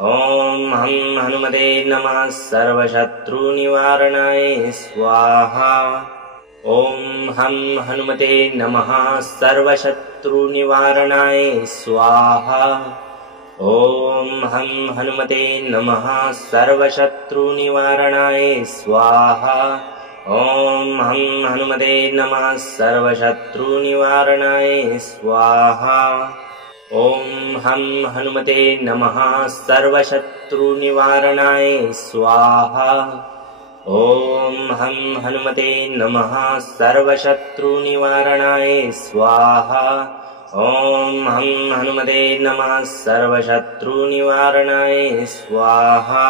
ॐ हं हनुमते नमः सर्वशत्रुनिवारणाय स्वाहा। ॐ हं हनुमते नमः सर्वशत्रुनिवारणाय स्वाहा। ॐ हं हनुमते नमः सर्वशत्रुनिवारणाय स्वाहा। ॐ हं हनुमते नमः सर्वशत्रुनिवारणाय स्वाहा। ॐ हं हनुमते नमः सर्वशत्रुनिवारणाय स्वाहा। ॐ हं हनुमते नमः सर्वशत्रुनिवारणाय स्वाहा। ॐ हं हनुमते नमः सर्वशत्रुनिवारणाय स्वाहा।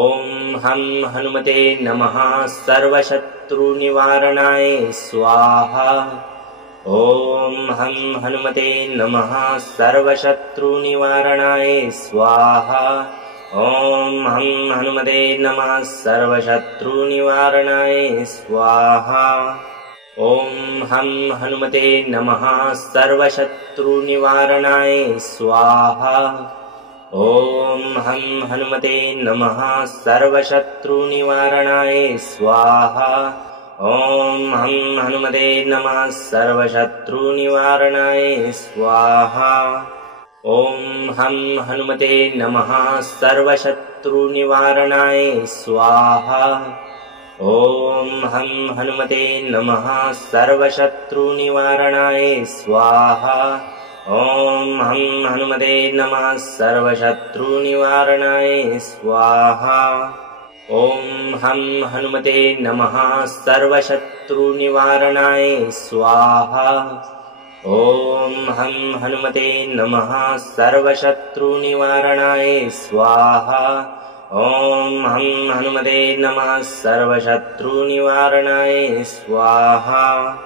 ॐ हं हनुमते नमः सर्वशत्रुनिवारणाय स्वाहा। ॐ हं हनुमते नमः सर्वशत्रुनिवारणाय स्वाहा। ॐ हं हनुमते नमः सर्वशत्रुनिवारणाय स्वाहा। ॐ हं हनुमते नमः सर्वशत्रुनिवारणाय स्वाहा। ॐ हं हनुमते नमः सर्वशत्रुनिवारणाय स्वाहा। ॐ हं हनुमते नमः सर्वशत्रुनिवारणाय स्वाहा। ॐ हं हनुमते नमः सर्वशत्रुनिवारणाय स्वाहा। ॐ हं हनुमते नमः सर्वशत्रुनिवारणाय स्वाहा। ॐ हं हनुमते नमः सर्वशत्रुनिवारणाय स्वाहा। ॐ हं हनुमते नमः सर्वशत्रुनिवारणाय स्वाहा। ॐ हं हनुमते नमः सर्वशत्रुनिवारणाय स्वाहा। ॐ हं हनुमते नमः सर्वशत्रुनिवारणाय स्वाहा।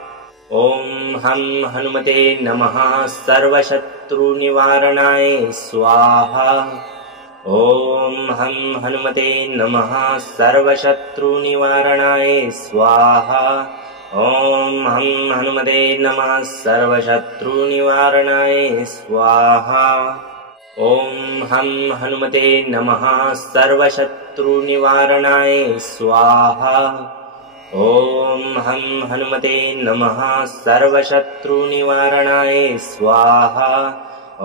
ॐ हं हनुमते नमः सर्वशत्रुनिवारणाय स्वाहा। ॐ हं हनुमते नमः सर्वशत्रुनिवारणाय स्वाहा। ॐ हं हनुमते नमः सर्वशत्रुनिवारणाय स्वाहा। ॐ हं हनुमते नमः सर्वशत्रुनिवारणाय स्वाहा। ॐ हं हनुमते नमः सर्वशत्रुनिवारणाय स्वाहा। ॐ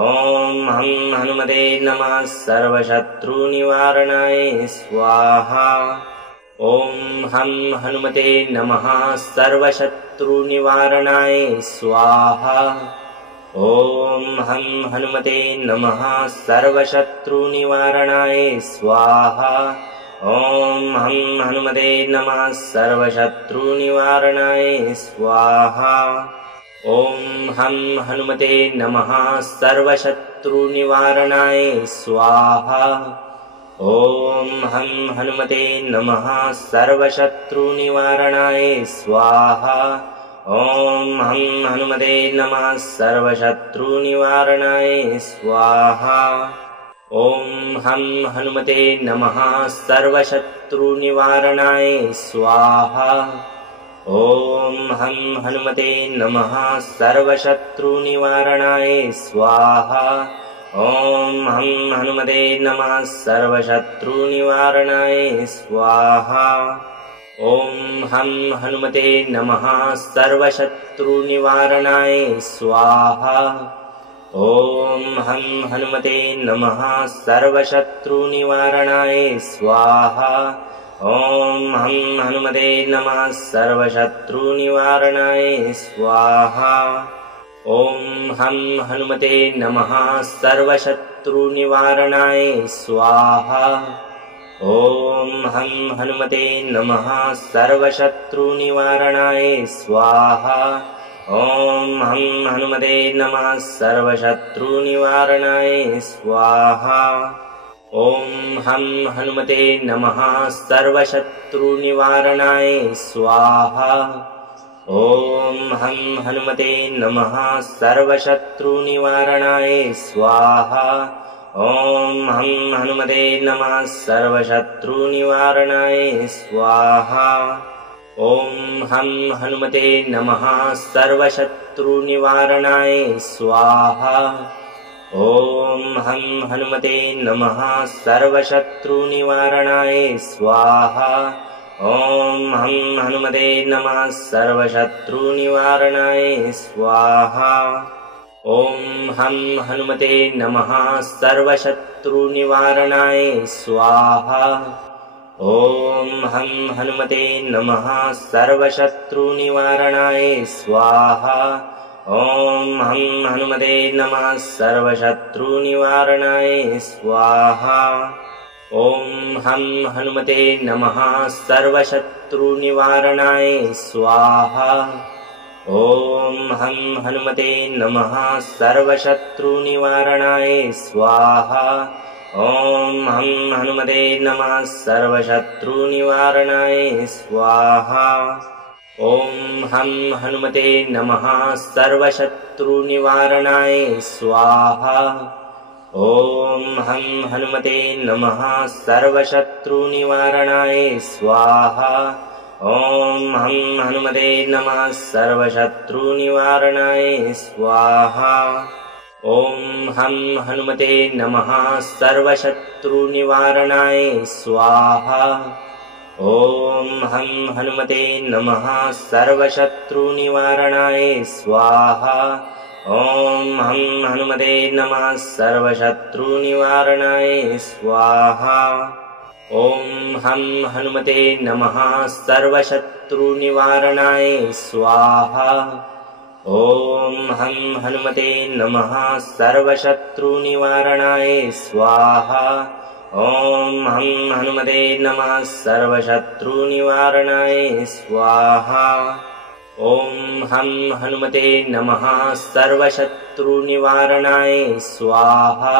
हं हनुमते नमः सर्वशत्रुनिवारणाय स्वाहा। ॐ हं हनुमते नमः सर्वशत्रुनिवारणाय स्वाहा। ॐ हं हनुमते नमः सर्वशत्रुनिवारणाय स्वाहा। ॐ हं हनुमते नमः सर्वशत्रुनिवारणाय स्वाहा। ॐ हं हनुमते नमः सर्वशत्रुनिवारणाय स्वाहा। ॐ हं हनुमते नमः सर्वशत्रुनिवारणाय स्वाहा। ॐ हं हनुमते नमः सर्वशत्रुनिवारणाय स्वाहा। ॐ हं हनुमते नमः सर्वशत्रुनिवारणाय स्वाहा। ॐ हं हनुमते नमः सर्वशत्रुनिवारणाय स्वाहा। ॐ हं हनुमते नमः सर्वशत्रुनिवारणाय स्वाहा। ॐ हं हनुमते नमः सर्वशत्रुनिवारणाय स्वाहा। ॐ हं हनुमते नमः सर्वशत्रुनिवारणाय स्वाहा। ॐ हं हनुमते नमः सर्वशत्रुनिवारणाय स्वाहा। ॐ हं हनुमते नमः सर्वशत्रुनिवारणाय स्वाहा। ॐ हं हनुमते नमः सर्वशत्रुनिवारणाय स्वाहा। ॐ हं हनुमते नमः सर्वशत्रुनिवारणाय स्वाहा। ॐ हं हनुमते नमः सर्वशत्रुनिवारणाय स्वाहा। ॐ हं हनुमते नमः सर्वशत्रुनिवारणाय स्वाहा। ॐ हं हनुमते नमः सर्वशत्रुनिवारणाय स्वाहा। ॐ हं हनुमते नमः सर्वशत्रुनिवारणाय स्वाहा। ॐ हं हनुमते नमः सर्वशत्रुनिवारणाय स्वाहा। ॐ हं हनुमते नमः सर्वशत्रुनिवारणाय स्वाहा। ॐ हं हनुमते नमः सर्वशत्रुनिवारणाय स्वाहा। ॐ हं हनुमते नमः सर्वशत्रुनिवारणाय स्वाहा। ॐ हं हनुमते नमः सर्वशत्रुनिवारणाय स्वाहा। ॐ हं हनुमते नमः सर्वशत्रुनिवारणाय स्वाहा। ॐ हं हनुमते नमः सर्वशत्रुनिवारणाय स्वाहा। ॐ हं हनुमते नमः सर्वशत्रुनिवारणाय स्वाहा। ॐ हं हनुमते नमः सर्वशत्रुनिवारणाय स्वाहा। ॐ हं हनुमते नमः सर्वशत्रुनिवारणाय स्वाहा। ॐ हं हनुमते नमः सर्वशत्रुनिवारणाय स्वाहा। ॐ हं हनुमते नमः सर्वशत्रुनिवारणाय स्वाहा। ॐ हं हनुमते नमः सर्वशत्रुनिवारणाय स्वाहा। ॐ हं हनुमते नमः सर्वशत्रुनिवारणाय स्वाहा। ॐ हं हनुमते नमः सर्वशत्रुनिवारणाय स्वाहा। ॐ हं हनुमते नमः सर्वशत्रुनिवारणाय स्वाहा। ॐ हं हनुमते नमः सर्वशत्रुनिवारणाय स्वाहा। ॐ हं हनुमते नमः सर्वशत्रुनिवारणाय स्वाहा।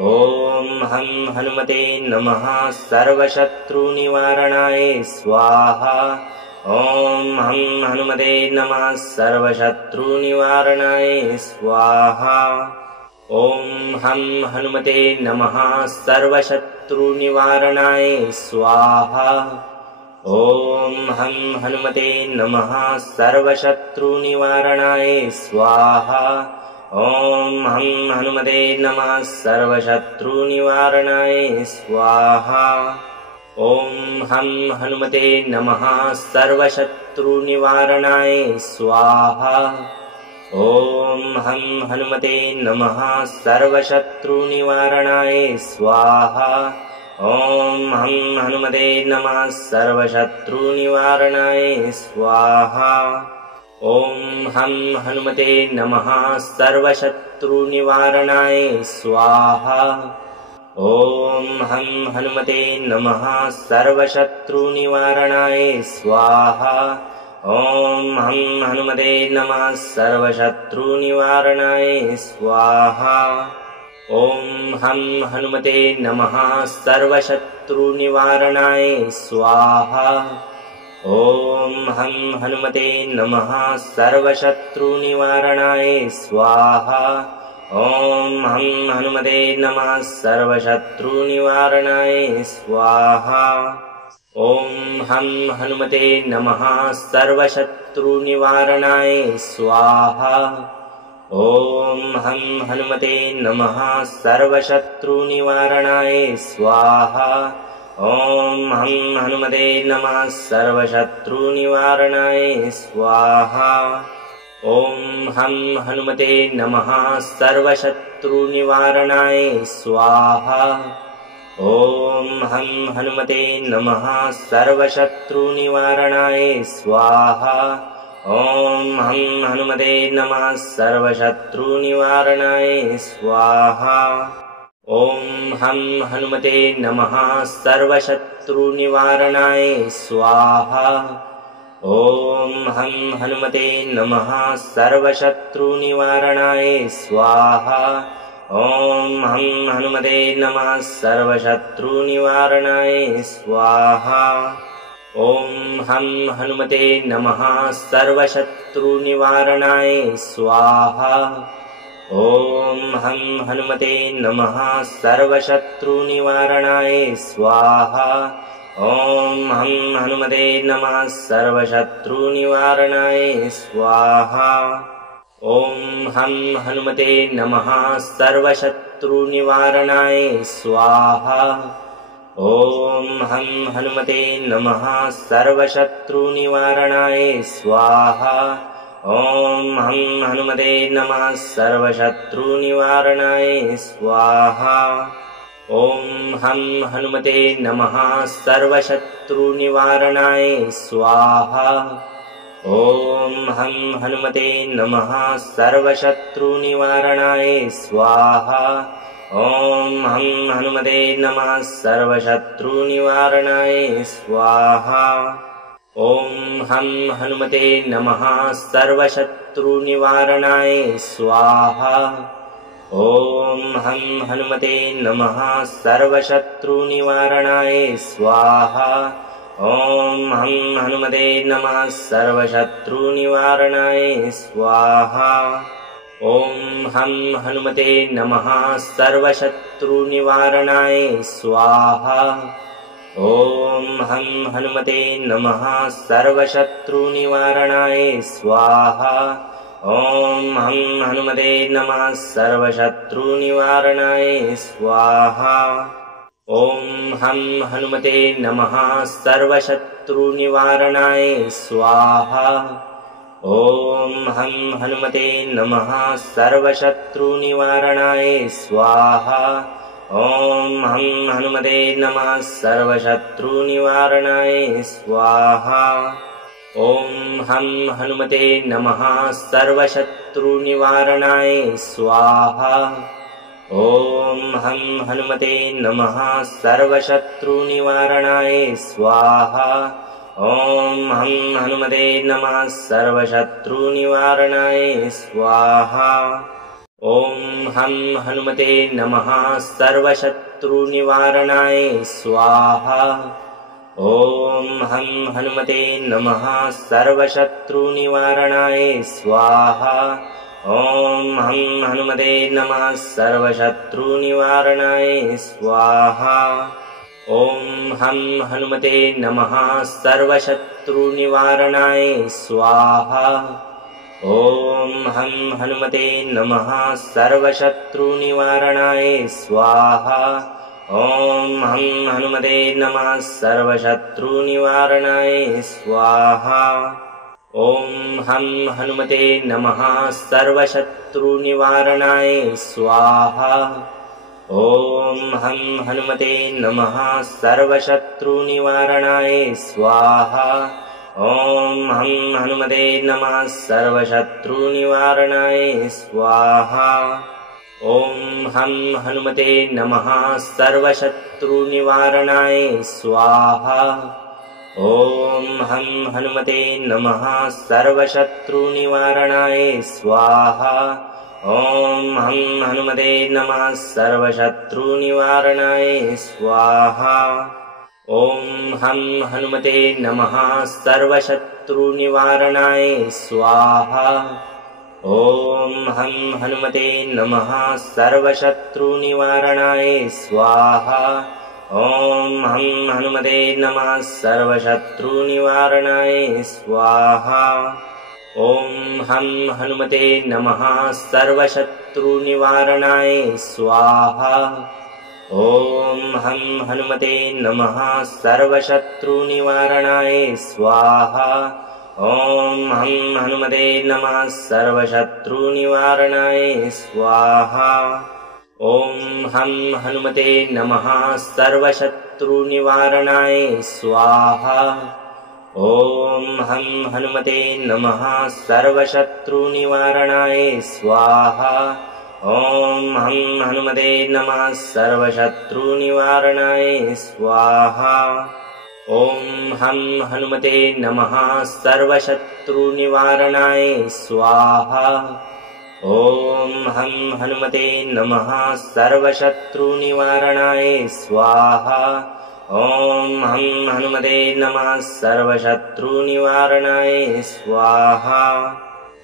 ॐ हं हनुमते नमः सर्वशत्रुनिवारणाय स्वाहा। ॐ हं हनुमते नमः सर्वशत्रुनिवारणाय स्वाहा। ॐ हं हनुमते नमः सर्वशत्रुनिवारणाय स्वाहा। ॐ हं हनुमते नमः सर्वशत्रुनिवारणाय स्वाहा। ॐ हं हनुमते नमः सर्वशत्रुनिवारणाय स्वाहा। ॐ हं हनुमते नमः सर्वशत्रुनिवारणाय स्वाहा। ॐ हं हनुमते नमः सर्वशत्रुनिवारणाय स्वाहा। ॐ हं हनुमते नमः सर्वशत्रुनिवारणाय स्वाहा। ॐ हं हनुमते नमः सर्वशत्रुनिवारणाय स्वाहा। ॐ हं हनुमते नमः सर्वशत्रुनिवारणाय स्वाहा। ॐ हं हनुमते नमः सर्वशत्रुनिवारणाय स्वाहा। ॐ हं हनुमते नमः सर्वशत्रुनिवारणाय स्वाहा। ॐ हं हनुमते नमः सर्वशत्रुनिवारणाय स्वाहा। ॐ हं हनुमते नमः सर्वशत्रुनिवारणाय स्वाहा। ॐ हं हनुमते नमः सर्वशत्रुनिवारणाय स्वाहा। ॐ हं हनुमते नमः सर्वशत्रुनिवारणाय स्वाहा। ॐ हं हनुमते नमः सर्वशत्रुनिवारणाय स्वाहा। ॐ हं हनुमते नमः सर्वशत्रुनिवारणाय स्वाहा। ॐ हं हनुमते नमः सर्वशत्रुनिवारणाय स्वाहा। ॐ हं हनुमते नमः सर्वशत्रुनिवारणाय स्वाहा। ॐ हं हनुमते नमः सर्वशत्रुनिवारणाय स्वाहा। ॐ हं हनुमते नमः सर्वशत्रुनिवारणाय स्वाहा। ॐ हं हनुमते नमः सर्वशत्रुनिवारणाय स्वाहा। ॐ हं हनुमते नमः सर्वशत्रुनिवारणाय स्वाहा। ॐ हं हनुमते नमः सर्वशत्रुनिवारणाय स्वाहा। ॐ हं हनुमते नमः सर्वशत्रुनिवारणाय स्वाहा। ॐ हं हनुमते नमः सर्वशत्रुनिवारणाय स्वाहा। ॐ हं हनुमते नमः सर्वशत्रुनिवारणाय स्वाहा। ॐ हं हनुमते नमः सर्वशत्रुनिवारणाय स्वाहा। ॐ हं हनुमते नमः सर्वशत्रुनिवारणाय स्वाहा। ॐ हं हनुमते नमः सर्वशत्रुनिवारणाय स्वाहा। ॐ हं हनुमते नमः सर्वशत्रुनिवारणाय स्वाहा। ॐ हं हनुमते नमः सर्वशत्रुनिवारणाय स्वाहा। ॐ हं हनुमते नमः सर्वशत्रुनिवारणाय स्वाहा। ॐ हं हनुमते नमः सर्वशत्रुनिवारणाय स्वाहा। ॐ हं हनुमते नमः सर्वशत्रुनिवारणाय स्वाहा। ॐ हं हनुमते नमः सर्वशत्रुनिवारणाय स्वाहा। ॐ हं हनुमते नमः सर्वशत्रुनिवारणाय स्वाहा। ॐ हं हनुमते नमः सर्वशत्रुनिवारणाय स्वाहा। ॐ हं हनुमते नमः सर्वशत्रुनिवारणाय स्वाहा। ॐ हं हनुमते नमः सर्वशत्रुनिवारणाय स्वाहा। ॐ हं हनुमते नमः सर्वशत्रुनिवारणाय स्वाहा। ॐ हं हनुमते नमः सर्वशत्रुनिवारणाय स्वाहा। ॐ हं हनुमते नमः सर्वशत्रुनिवारणाय स्वाहा। ॐ हं हनुमते नमः सर्वशत्रुनिवारणाय स्वाहा। ॐ हं हनुमते नमः सर्वशत्रुनिवारणाय स्वाहा। ॐ हं हनुमते नमः सर्वशत्रुनिवारणाय स्वाहा। ॐ हं हनुमते नमः सर्वशत्रुनिवारणाय स्वाहा। ॐ हं हनुमते नमः सर्वशत्रुनिवारणाय स्वाहा। ॐ हं हनुमते नमः सर्वशत्रुनिवारणाय स्वाहा। ॐ हं हनुमते नमः सर्वशत्रुनिवारणाय स्वाहा। ॐ हं हनुमते नमः सर्वशत्रुनिवारणाय स्वाहा। ॐ हं हनुमते नमः सर्वशत्रुनिवारणाय स्वाहा। ॐ हं हनुमते नमः सर्वशत्रुनिवारणाय स्वाहा। ॐ हं हनुमते नमः सर्वशत्रुनिवारणाय स्वाहा। ॐ हं हनुमते नमः सर्वशत्रुनिवारणाय स्वाहा। ॐ हं हनुमते नमः सर्वशत्रुनिवारणाय स्वाहा। ॐ हं हनुमते नमः सर्वशत्रुनिवारणाय स्वाहा। ॐ हं हनुमते नमः सर्वशत्रुनिवारणाय स्वाहा। ॐ हं हनुमते नमः सर्वशत्रुनिवारणाय स्वाहा। ॐ हं हनुमते नमः सर्वशत्रुनिवारणाय स्वाहा। ॐ हं हनुमते नमः सर्वशत्रुनिवारणाय स्वाहा। ॐ हं हनुमते नमः सर्वशत्रुनिवारणाय स्वाहा। ॐ हं हनुमते नमः सर्वशत्रुनिवारणाय स्वाहा। ॐ हं हनुमते नमः सर्वशत्रुनिवारणाय स्वाहा। ॐ हं हनुमते नमः सर्वशत्रुनिवारणाय स्वाहा। ॐ हं हनुमते नमः सर्वशत्रुनिवारणाय स्वाहा। ॐ हं हनुमते नमः सर्वशत्रुनिवारणाय स्वाहा।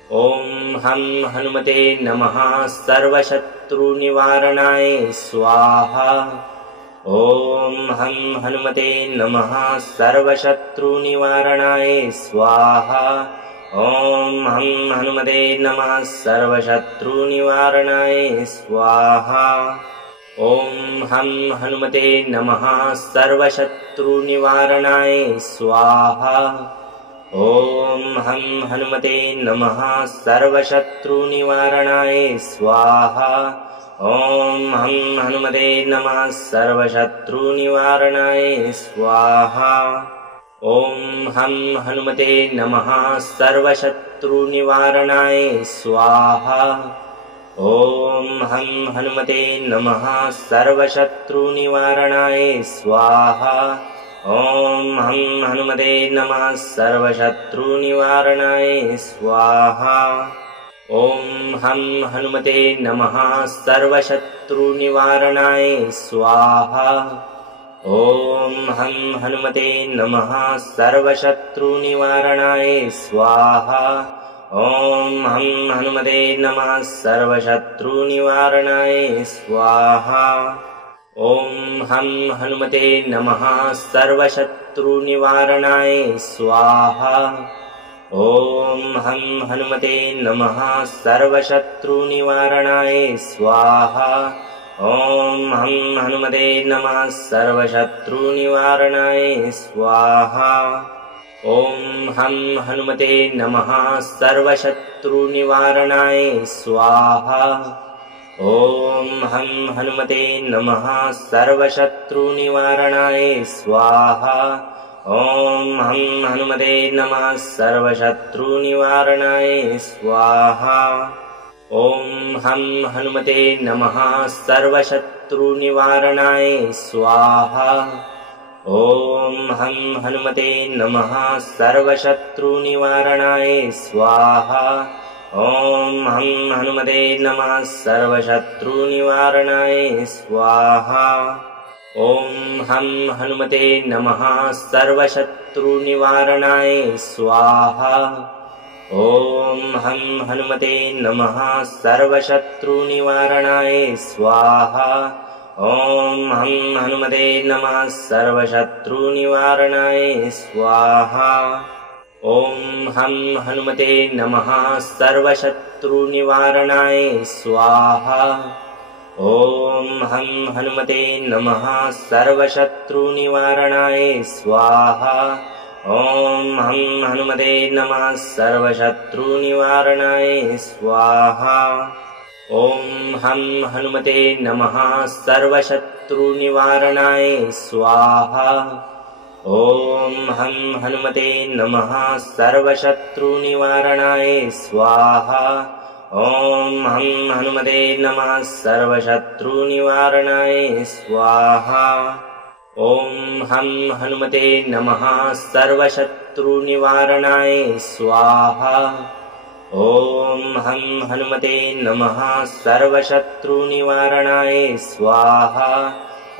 ॐ हं हनुमते नमः सर्वशत्रुनिवारणाय स्वाहा। ॐ हं हनुमते नमः सर्वशत्रुनिवारणाय स्वाहा। ॐ हं हनुमते नमः सर्वशत्रुनिवारणाय स्वाहा। ॐ हं हनुमते नमः सर्वशत्रुनिवारणाय स्वाहा। ॐ हं हनुमते नमः सर्वशत्रुनिवारणाय स्वाहा। ॐ हं हनुमते नमः सर्वशत्रुनिवारणाय स्वाहा। ॐ हं हनुमते नमः सर्वशत्रुनिवारणाय स्वाहा। ॐ हं हनुमते नमः सर्वशत्रुनिवारणाय स्वाहा। ॐ हं हनुमते नमः सर्वशत्रुनिवारणाय स्वाहा। ॐ हं हनुमते नमः सर्वशत्रुनिवारणाय स्वाहा। ॐ हं हनुमते नमः सर्वशत्रुनिवारणाय स्वाहा। ॐ हं हनुमते नमः सर्वशत्रुनिवारणाय स्वाहा। ॐ हं हनुमते नमः सर्वशत्रुनिवारणाय स्वाहा। ॐ हं हनुमते नमः सर्वशत्रुनिवारणाय स्वाहा। ॐ हं हनुमते नमः सर्वशत्रुनिवारणाय स्वाहा। ॐ हं हनुमते नमः सर्वशत्रुनिवारणाय स्वाहा। ॐ हं हनुमते नमः सर्वशत्रुनिवारणाय स्वाहा। ॐ हं हनुमते नमः सर्वशत्रुनिवारणाय स्वाहा। ॐ हं हनुमते नमः सर्वशत्रुनिवारणाय स्वाहा। ॐ हं हनुमते नमः सर्वशत्रुनिवारणाय स्वाहा। ॐ हं हनुमते नमः सर्वशत्रुनिवारणाय स्वाहा। ॐ हं हनुमते नमः सर्वशत्रुनिवारणाय स्वाहा। ॐ हं हनुमते नमः सर्वशत्रुनिवारणाय स्वाहा। ॐ हं हनुमते नमः सर्वशत्रुनिवारणाय स्वाहा। ॐ हं हनुमते नमः सर्वशत्रुनिवारणाय स्वाहा। ॐ हं हनुमते नमः सर्वशत्रुनिवारणाय स्वाहा। ॐ हं हनुमते नमः सर्वशत्रुनिवारणाय स्वाहा। ॐ हं हनुमते नमः सर्वशत्रुनिवारणाय स्वाहा। ॐ हं हनुमते नमः सर्वशत्रुनिवारणाय स्वाहा। ॐ हं हनुमते नमः सर्वशत्रुनिवारणाय स्वाहा। ॐ हं हनुमते नमः सर्वशत्रुनिवारणाय स्वाहा। ॐ हं हनुमते नमः सर्वशत्रुनिवारणाय स्वाहा।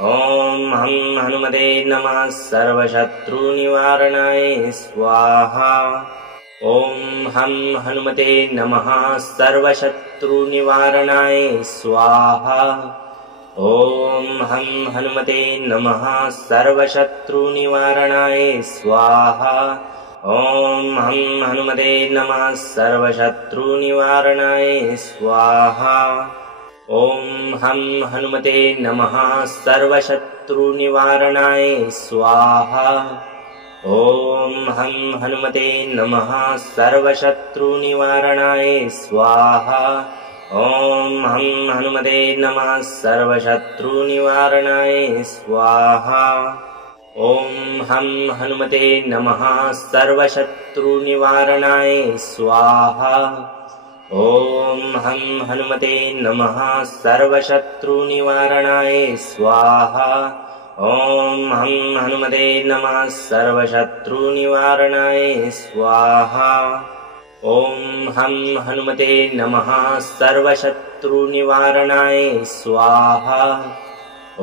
ॐ हं हनुमते नमः सर्वशत्रुनिवारणाय स्वाहा। ॐ हं हनुमते नमः सर्वशत्रुनिवारणाय स्वाहा। ॐ हं हनुमते नमः सर्वशत्रुनिवारणाय स्वाहा। ॐ हं हनुमते नमः सर्वशत्रुनिवारणाय स्वाहा। ॐ हं हनुमते नमः सर्वशत्रुनिवारणाय स्वाहा। ॐ हं हनुमते नमः सर्वशत्रुनिवारणाय स्वाहा। ॐ हं हनुमते नमः सर्वशत्रुनिवारणाय स्वाहा। ॐ हं हनुमते नमः सर्वशत्रुनिवारणाय स्वाहा। ॐ हं हनुमते नमः सर्वशत्रुनिवारणाय स्वाहा। ॐ हं हनुमते नमः सर्वशत्रुनिवारणाय स्वाहा। ॐ हं हनुमते नमः सर्वशत्रुनिवारणाय स्वाहा। ॐ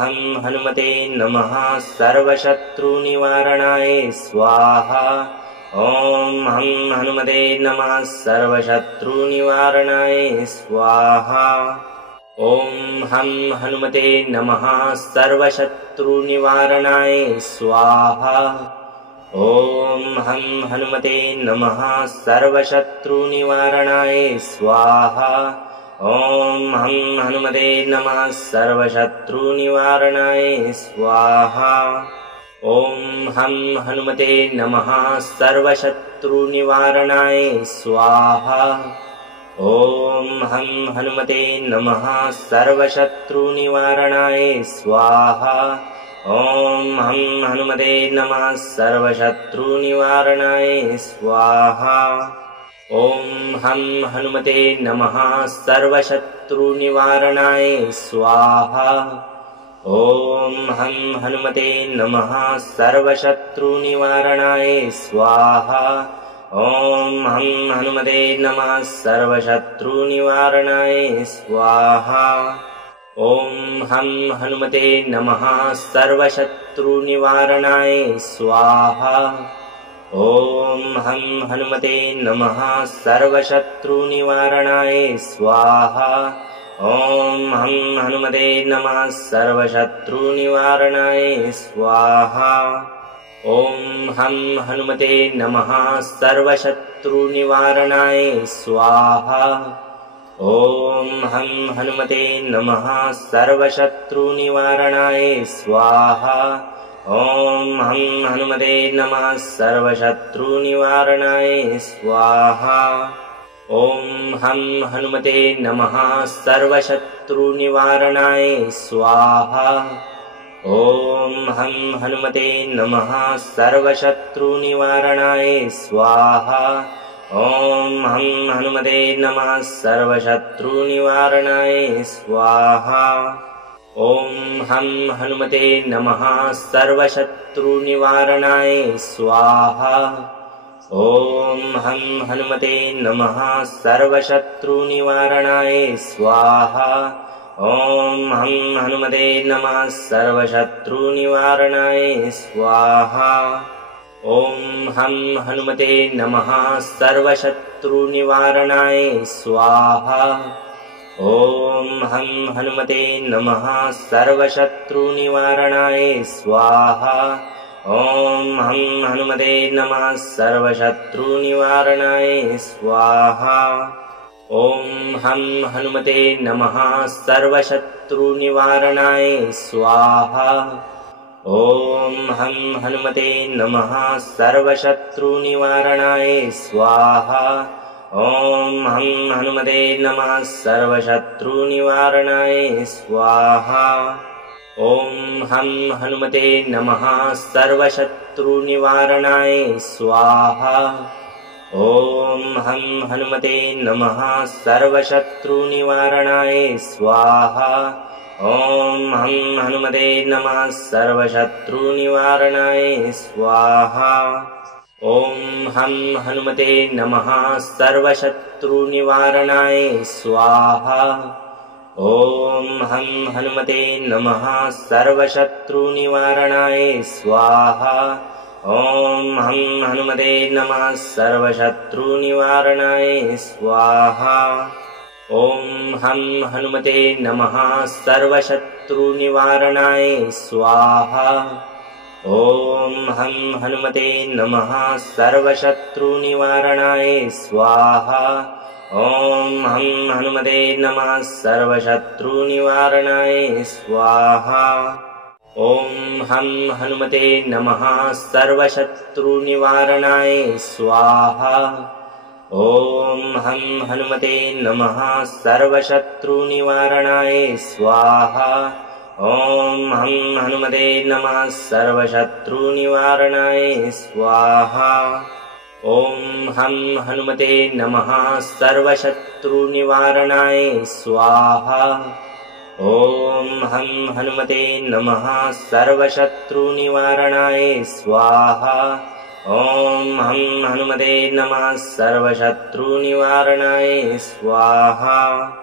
हं हनुमते नमः सर्वशत्रुनिवारणाय स्वाहा। ॐ हं हनुमते नमः सर्वशत्रुनिवारणाय स्वाहा। ॐ हं हनुमते नमः सर्वशत्रुनिवारणाय स्वाहा। ॐ हं हनुमते नमः सर्वशत्रुनिवारणाय स्वाहा। ॐ हं हनुमते नमः सर्वशत्रुनिवारणाय स्वाहा। ॐ हं हनुमते नमः सर्वशत्रुनिवारणाय स्वाहा। ॐ हं हनुमते नमः सर्वशत्रुनिवारणाय स्वाहा। ॐ हं हनुमते नमः सर्वशत्रुनिवारणाय स्वाहा। ॐ हं हनुमते नमः सर्वशत्रुनिवारणाय स्वाहा। ॐ हं हनुमते नमः सर्वशत्रुनिवारणाय स्वाहा। ॐ हं हनुमते नमः सर्वशत्रुनिवारणाय स्वाहा। ॐ हं हनुमते नमः सर्वशत्रुनिवारणाय स्वाहा। ॐ हं हनुमते नमः सर्वशत्रुनिवारणाय स्वाहा। ॐ हं हनुमते नमः सर्वशत्रुनिवारणाय स्वाहा। ॐ हं हनुमते नमः सर्वशत्रुनिवारणाय स्वाहा। ॐ हं हनुमते नमः सर्वशत्रुनिवारणाय स्वाहा। ॐ हं हनुमते नमः सर्वशत्रुनिवारणाय स्वाहा। ॐ हं हनुमते नमः सर्वशत्रुनिवारणाय स्वाहा। ॐ हं हनुमते नमः सर्वशत्रुनिवारणाय स्वाहा। ॐ हं हनुमते नमः सर्वशत्रुनिवारणाय स्वाहा। ॐ हं हनुमते नमः सर्वशत्रुनिवारणाय स्वाहा। ॐ हं हनुमते नमः सर्वशत्रुनिवारणाय स्वाहा। ॐ हं हनुमते नमः सर्वशत्रुनिवारणाय स्वाहा। ॐ हं हनुमते नमः सर्वशत्रुनिवारणाय स्वाहा। ॐ हं हनुमते नमः सर्वशत्रुनिवारणाय स्वाहा। ॐ हं हनुमते नमः सर्वशत्रुनिवारणाय स्वाहा। ॐ हं हनुमते नमः सर्वशत्रुनिवारणाय स्वाहा। ॐ हं हनुमते नमः सर्वशत्रुनिवारणाय स्वाहा। ॐ हं हनुमते नमः सर्वशत्रुनिवारणाय स्वाहा। ॐ हं हनुमते नमः सर्वशत्रुनिवारणाय स्वाहा। ॐ हं हनुमते नमः सर्वशत्रुनिवारणाय स्वाहा। ॐ हं हनुमते नमः सर्वशत्रुनिवारणाय स्वाहा। ॐ हं हनुमते नमः सर्वशत्रुनिवारणाय स्वाहा। ॐ हं हनुमते नमः सर्वशत्रुनिवारणाय स्वाहा। ॐ हं हनुमते नमः सर्वशत्रुनिवारणाय स्वाहा। ॐ हं हनुमते नमः सर्वशत्रुनिवारणाय स्वाहा। ॐ हं हनुमते नमः सर्वशत्रुनिवारणाय स्वाहा। ॐ हं हनुमते नमः सर्वशत्रुनिवारणाय स्वाहा। ॐ हं हनुमते नमः सर्वशत्रुनिवारणाय स्वाहा। ॐ हं हनुमते नमः सर्वशत्रुनिवारणाय स्वाहा। ॐ हं हनुमते नमः सर्वशत्रुनिवारणाय स्वाहा। ॐ हं हनुमते नमः सर्वशत्रुनिवारणाय स्वाहा। ॐ हं हनुमते नमः सर्वशत्रुनिवारणाय स्वाहा। ॐ हं हनुमते नमः सर्वशत्रुनिवारणाय स्वाहा।